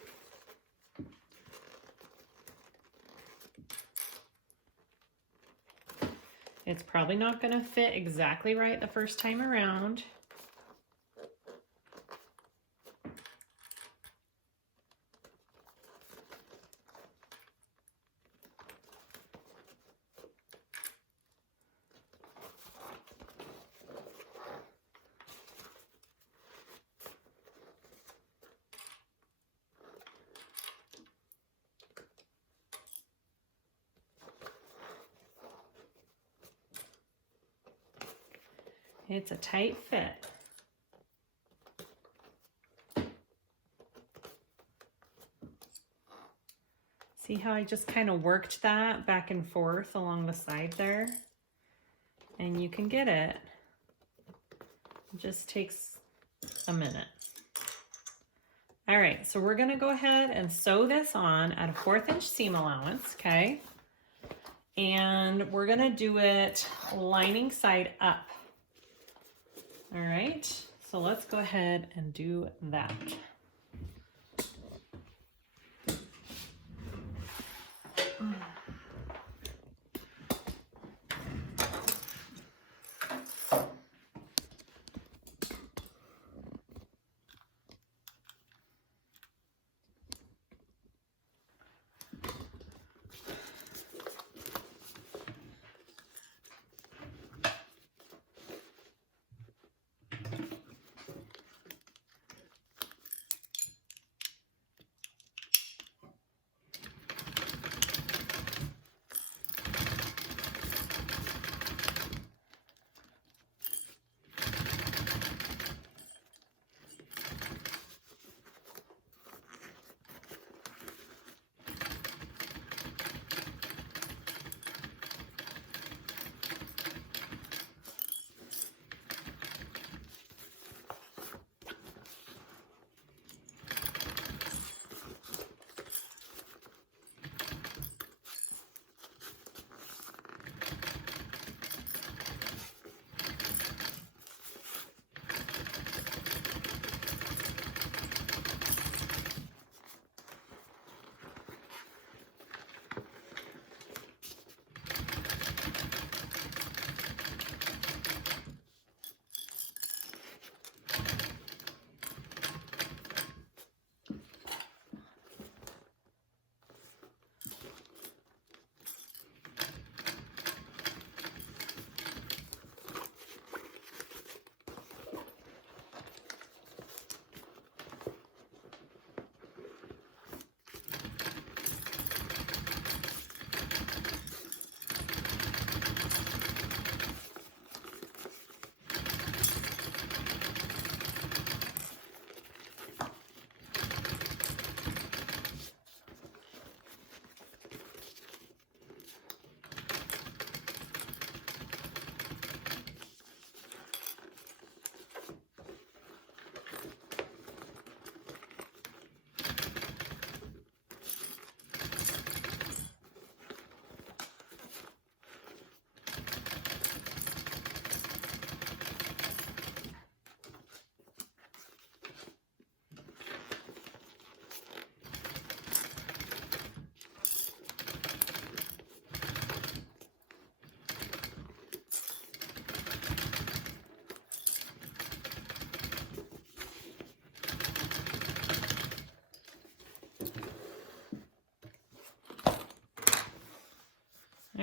It's probably not going to fit exactly right the first time around. It's a tight fit. See how I just kind of worked that back and forth along the side there? And you can get it. It just takes a minute. All right, so we're gonna go ahead and sew this on at a 1/4 inch seam allowance, okay? And we're gonna do it lining side up. All right, so let's go ahead and do that.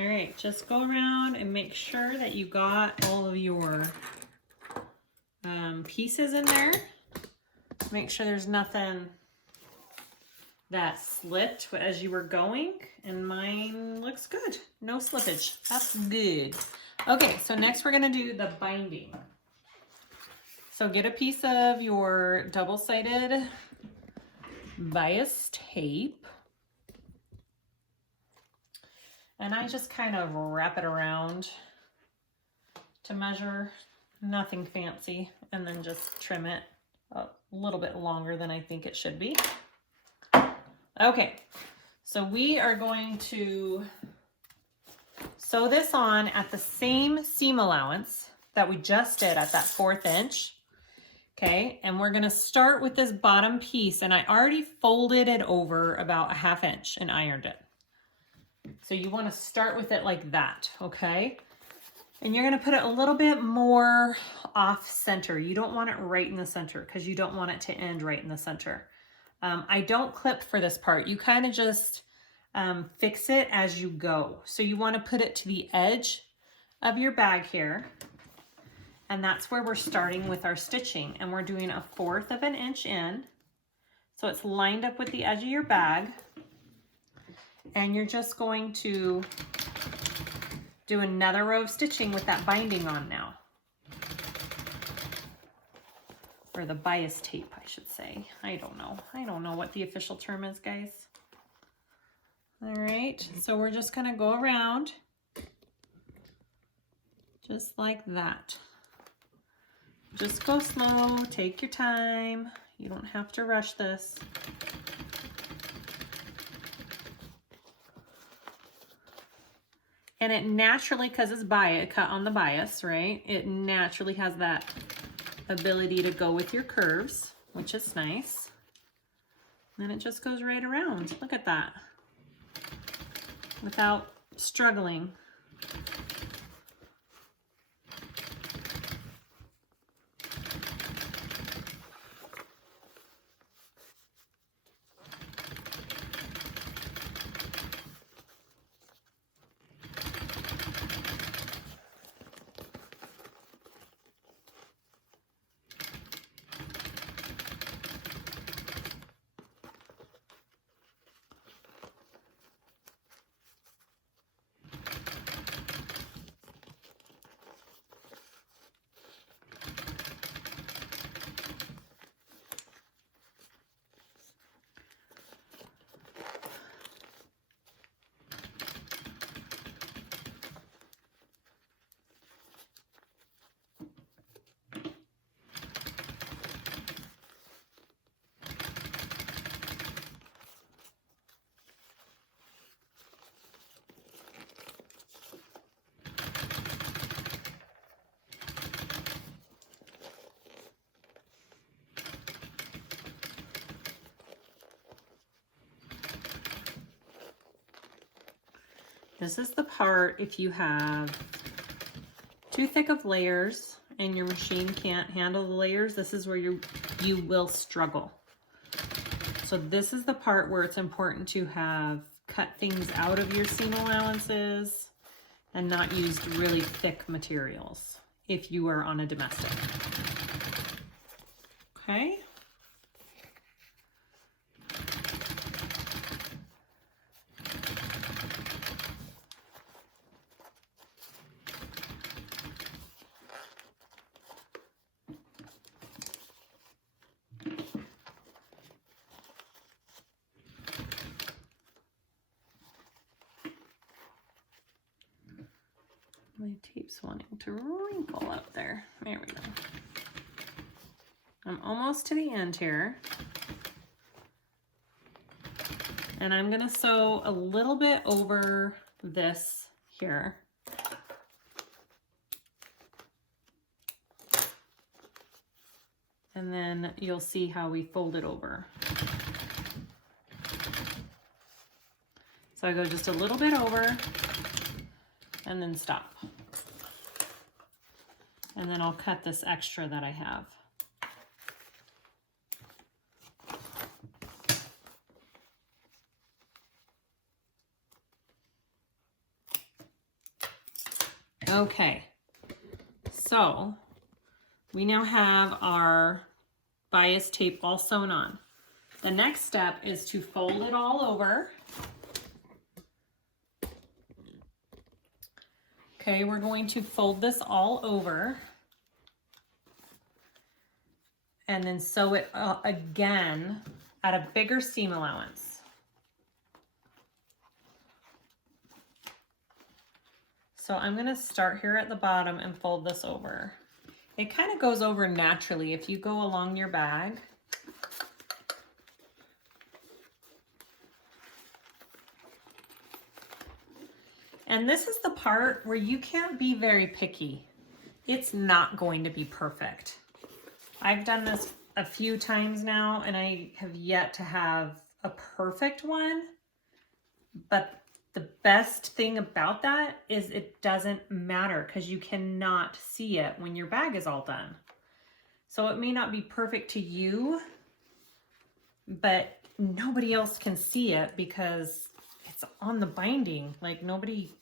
All right, just go around and make sure that you got all of your pieces in there. Make sure there's nothing that slipped as you were going, and mine looks good. No slippage. That's good. Okay, so next we're gonna do the binding. So get a piece of your double-sided bias tape, and I just kind of wrap it around to measure, nothing fancy, and then just trim it a little bit longer than I think it should be. Okay, so we are going to sew this on at the same seam allowance that we just did at that 1/4 inch. Okay, and we're gonna start with this bottom piece, and I already folded it over about a 1/2 inch and ironed it. So you wanna start with it like that, okay? And you're gonna put it a little bit more off center. You don't want it right in the center because you don't want it to end right in the center. I don't clip for this part. You kind of just fix it as you go. So you want to put it to the edge of your bag here. And that's where we're starting with our stitching. And we're doing a 1/4 of an inch in. So it's lined up with the edge of your bag. And you're just going to do another row of stitching with that binding on now. Or the bias tape, I should say. I don't know. I don't know what the official term is, guys. All right, so we're just gonna go around just like that. Just go slow, take your time. You don't have to rush this. And it naturally, because it's cut on the bias, right? It naturally has that ability to go with your curves, which is nice. And it just goes right around. Look at that. Without struggling. This is the part if you have too thick of layers and your machine can't handle the layers, this is where you will struggle. So this is the part where it's important to have cut things out of your seam allowances and not used really thick materials if you are on a domestic. Okay. My tape's wanting to wrinkle up there. There we go. I'm almost to the end here. And I'm gonna sew a little bit over this here. And then you'll see how we fold it over. So I go just a little bit over and then stop. And then I'll cut this extra that I have. Okay, so we now have our bias tape all sewn on. The next step is to fold it all over. Okay, we're going to fold this all over and then sew it again at a bigger seam allowance. So I'm going to start here at the bottom and fold this over. It kind of goes over naturally if you go along your bag. And this is the part where you can't be very picky. It's not going to be perfect. I've done this a few times now and I have yet to have a perfect one, but the best thing about that is it doesn't matter because you cannot see it when your bag is all done. So it may not be perfect to you, but nobody else can see it because it's on the binding. Like nobody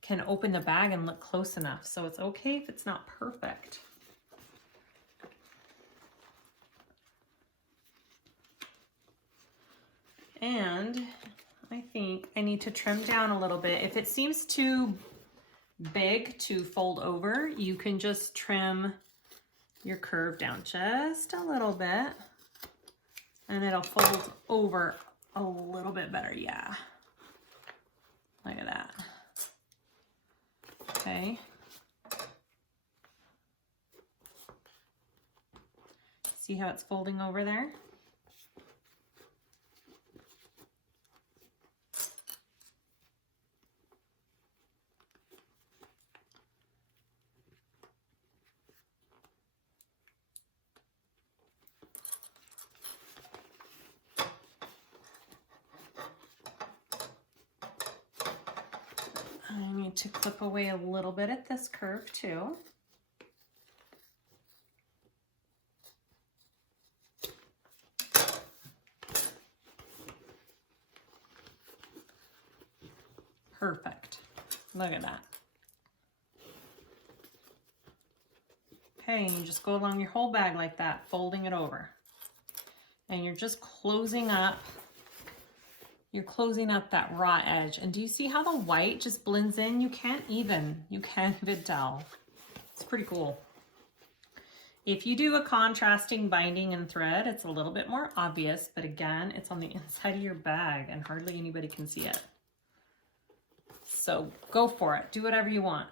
can open the bag and look close enough. So it's okay if it's not perfect. And I think I need to trim down a little bit. If it seems too big to fold over, you can just trim your curve down just a little bit and it'll fold over a little bit better. Yeah. Look at that. Okay. See how it's folding over there? I need to clip away a little bit at this curve too. Perfect. Look at that. Okay, you just go along your whole bag like that, folding it over. And you're just closing up. You're closing up that raw edge. And do you see how the white just blends in? You can't even tell. It's pretty cool. If you do a contrasting binding and thread, it's a little bit more obvious, but again, it's on the inside of your bag and hardly anybody can see it. So go for it. Do whatever you want.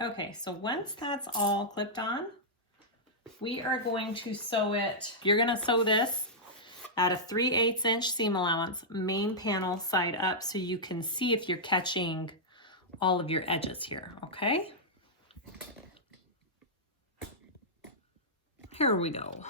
Okay, so once that's all clipped on, we are going to sew it. You're going to sew this at a 3/8 inch seam allowance, main panel side up, so you can see if you're catching all of your edges here, okay? Here we go.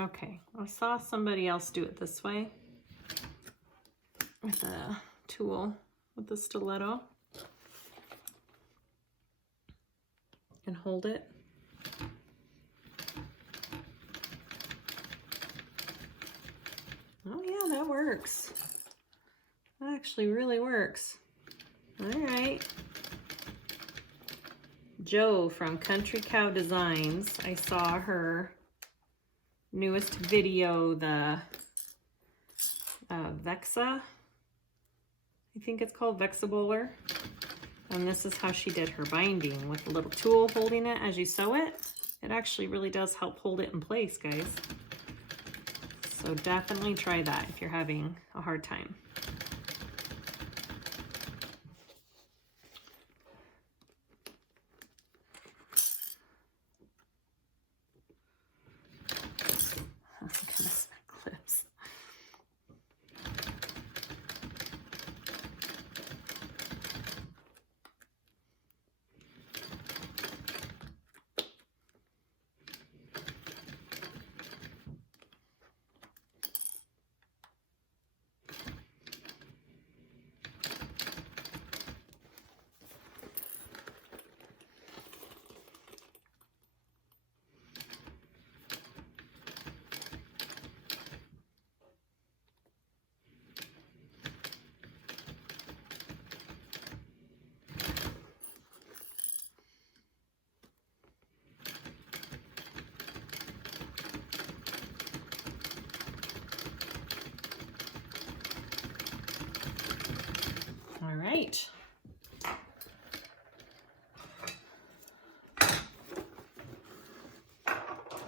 Okay, I saw somebody else do it this way with a tool, with the stiletto, and hold it. Oh yeah, that works. That actually really works. All right. Jo from Country Cow Designs, I saw her newest video, the Vexa, I think it's called Vexa Bowler. And this is how she did her binding with a little tool holding it as you sew it. It actually really does help hold it in place, guys. So definitely try that if you're having a hard time. Goodness, my clips. All right.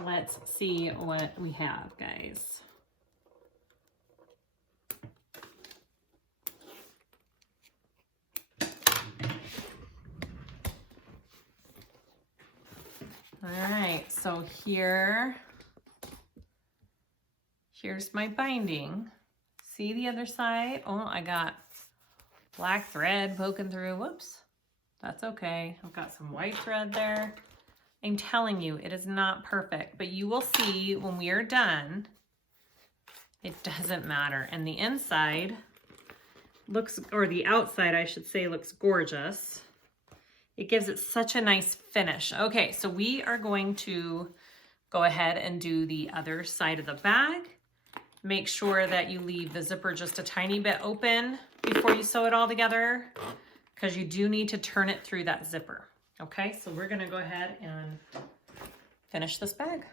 Let's see what we have, guys. All right, so here's my binding. See the other side? Oh, I got black thread poking through. Whoops, that's okay. I've got some white thread there. I'm telling you, it is not perfect, but you will see when we are done, it doesn't matter. And the inside looks, or the outside, I should say, looks gorgeous. It gives it such a nice finish. Okay, so we are going to go ahead and do the other side of the bag. Make sure that you leave the zipper just a tiny bit open before you sew it all together, because you do need to turn it through that zipper. Okay, so we're gonna go ahead and finish this bag.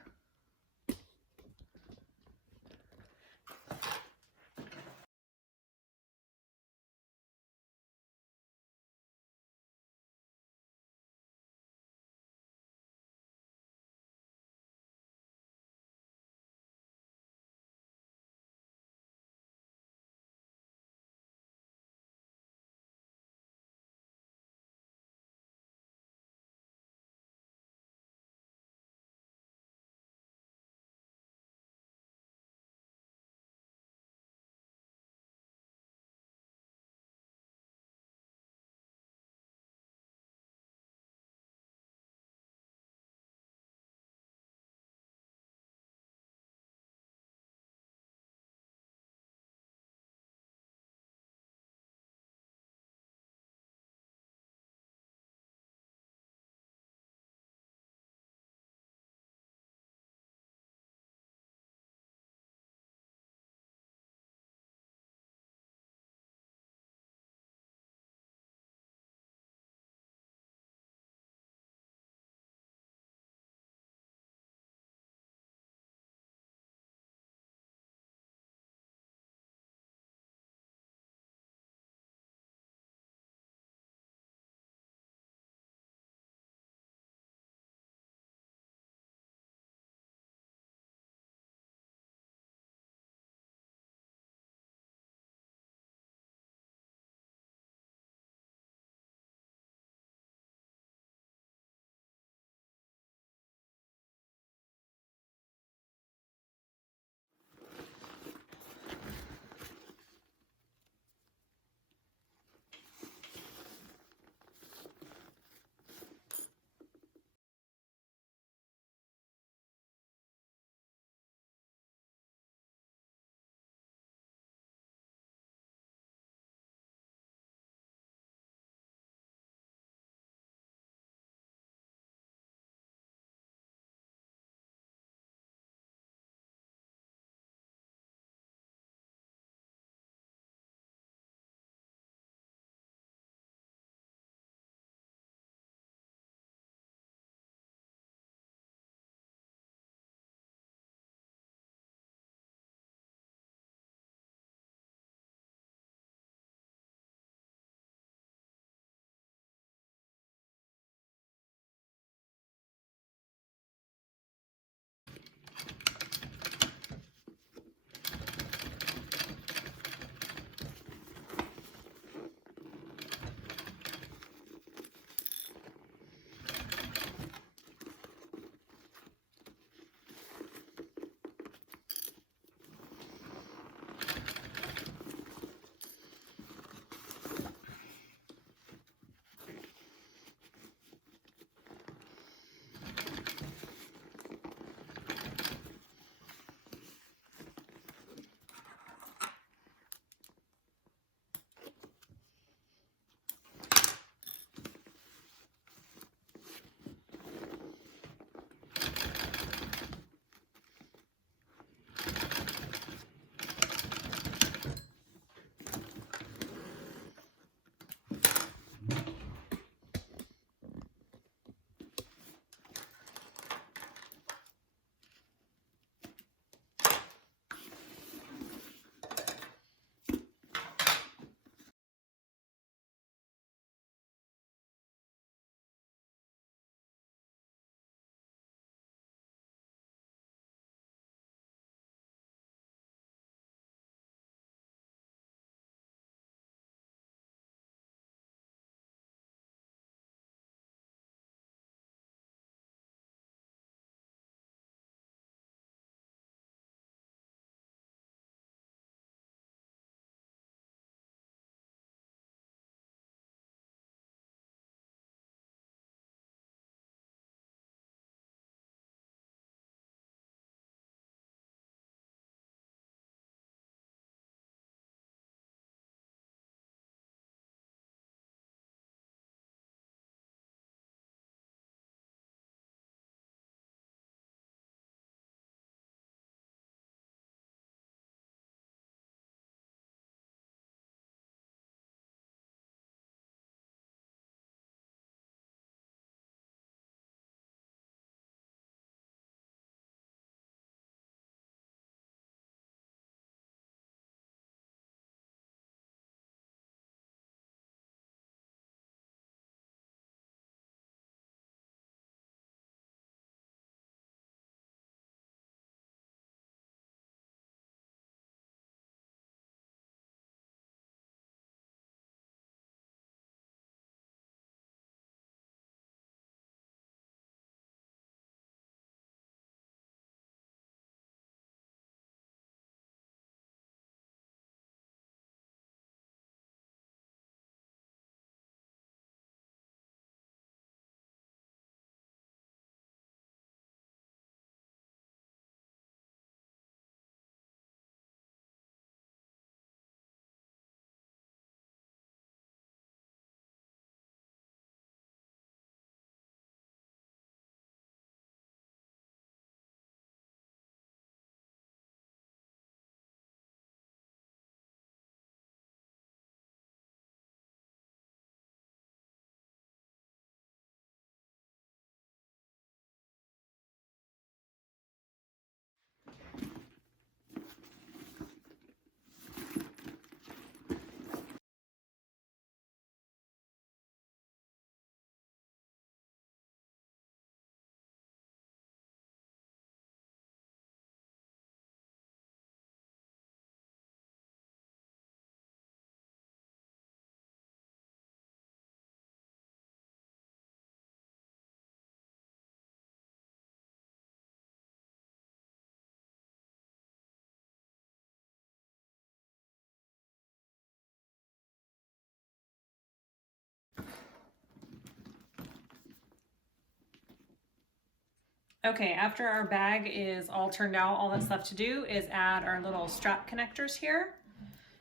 Okay, after our bag is all turned out, all that's left to do is add our little strap connectors here.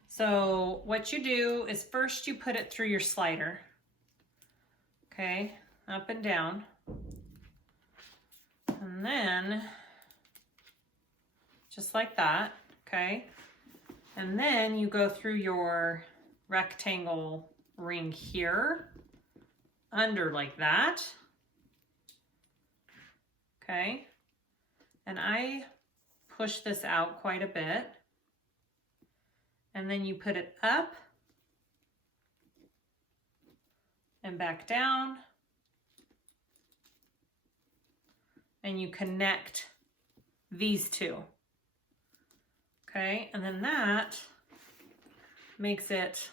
So what you do is first you put it through your slider. Okay, up and down. And then, just like that, okay? And then you go through your rectangle ring here, under like that. Okay, and I push this out quite a bit, and then you put it up and back down, and you connect these two. Okay, and then that makes it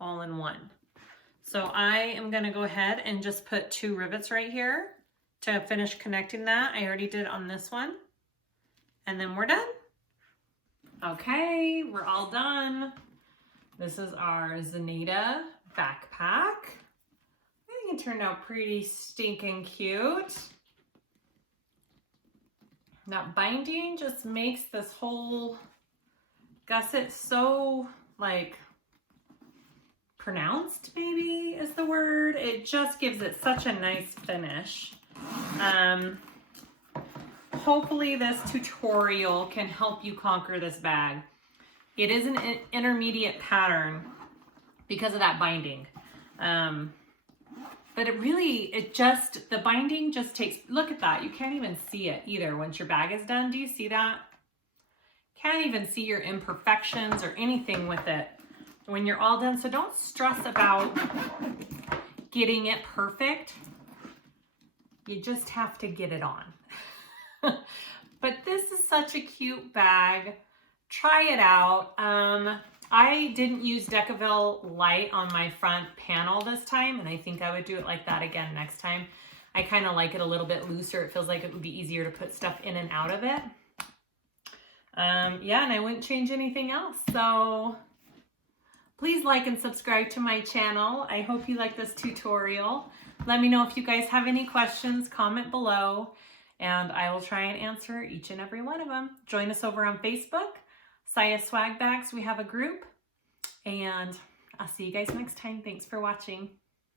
all in one. So I am gonna go ahead and just put 2 rivets right here to finish connecting that. I already did on this one. And then we're done. Okay, we're all done. This is our Zenaida backpack. I think it turned out pretty stinking cute. That binding just makes this whole gusset so like pronounced, maybe is the word. It just gives it such a nice finish. Hopefully this tutorial can help you conquer this bag. It is an intermediate pattern because of that binding. But the binding just takes, look at that. You can't even see it either once your bag is done. Do you see that? Can't even see your imperfections or anything with it when you're all done. So don't stress about getting it perfect. You just have to get it on. But this is such a cute bag. Try it out. I didn't use Decaville Light on my front panel this time, and I think I would do it like that again next time. I kind of like it a little bit looser. It feels like it would be easier to put stuff in and out of it. Yeah, and I wouldn't change anything else. So please like and subscribe to my channel. I hope you like this tutorial. Let me know if you guys have any questions, comment below, and I will try and answer each and every one of them. Join us over on Facebook, SiahSwag Bags. We have a group, and I'll see you guys next time. Thanks for watching.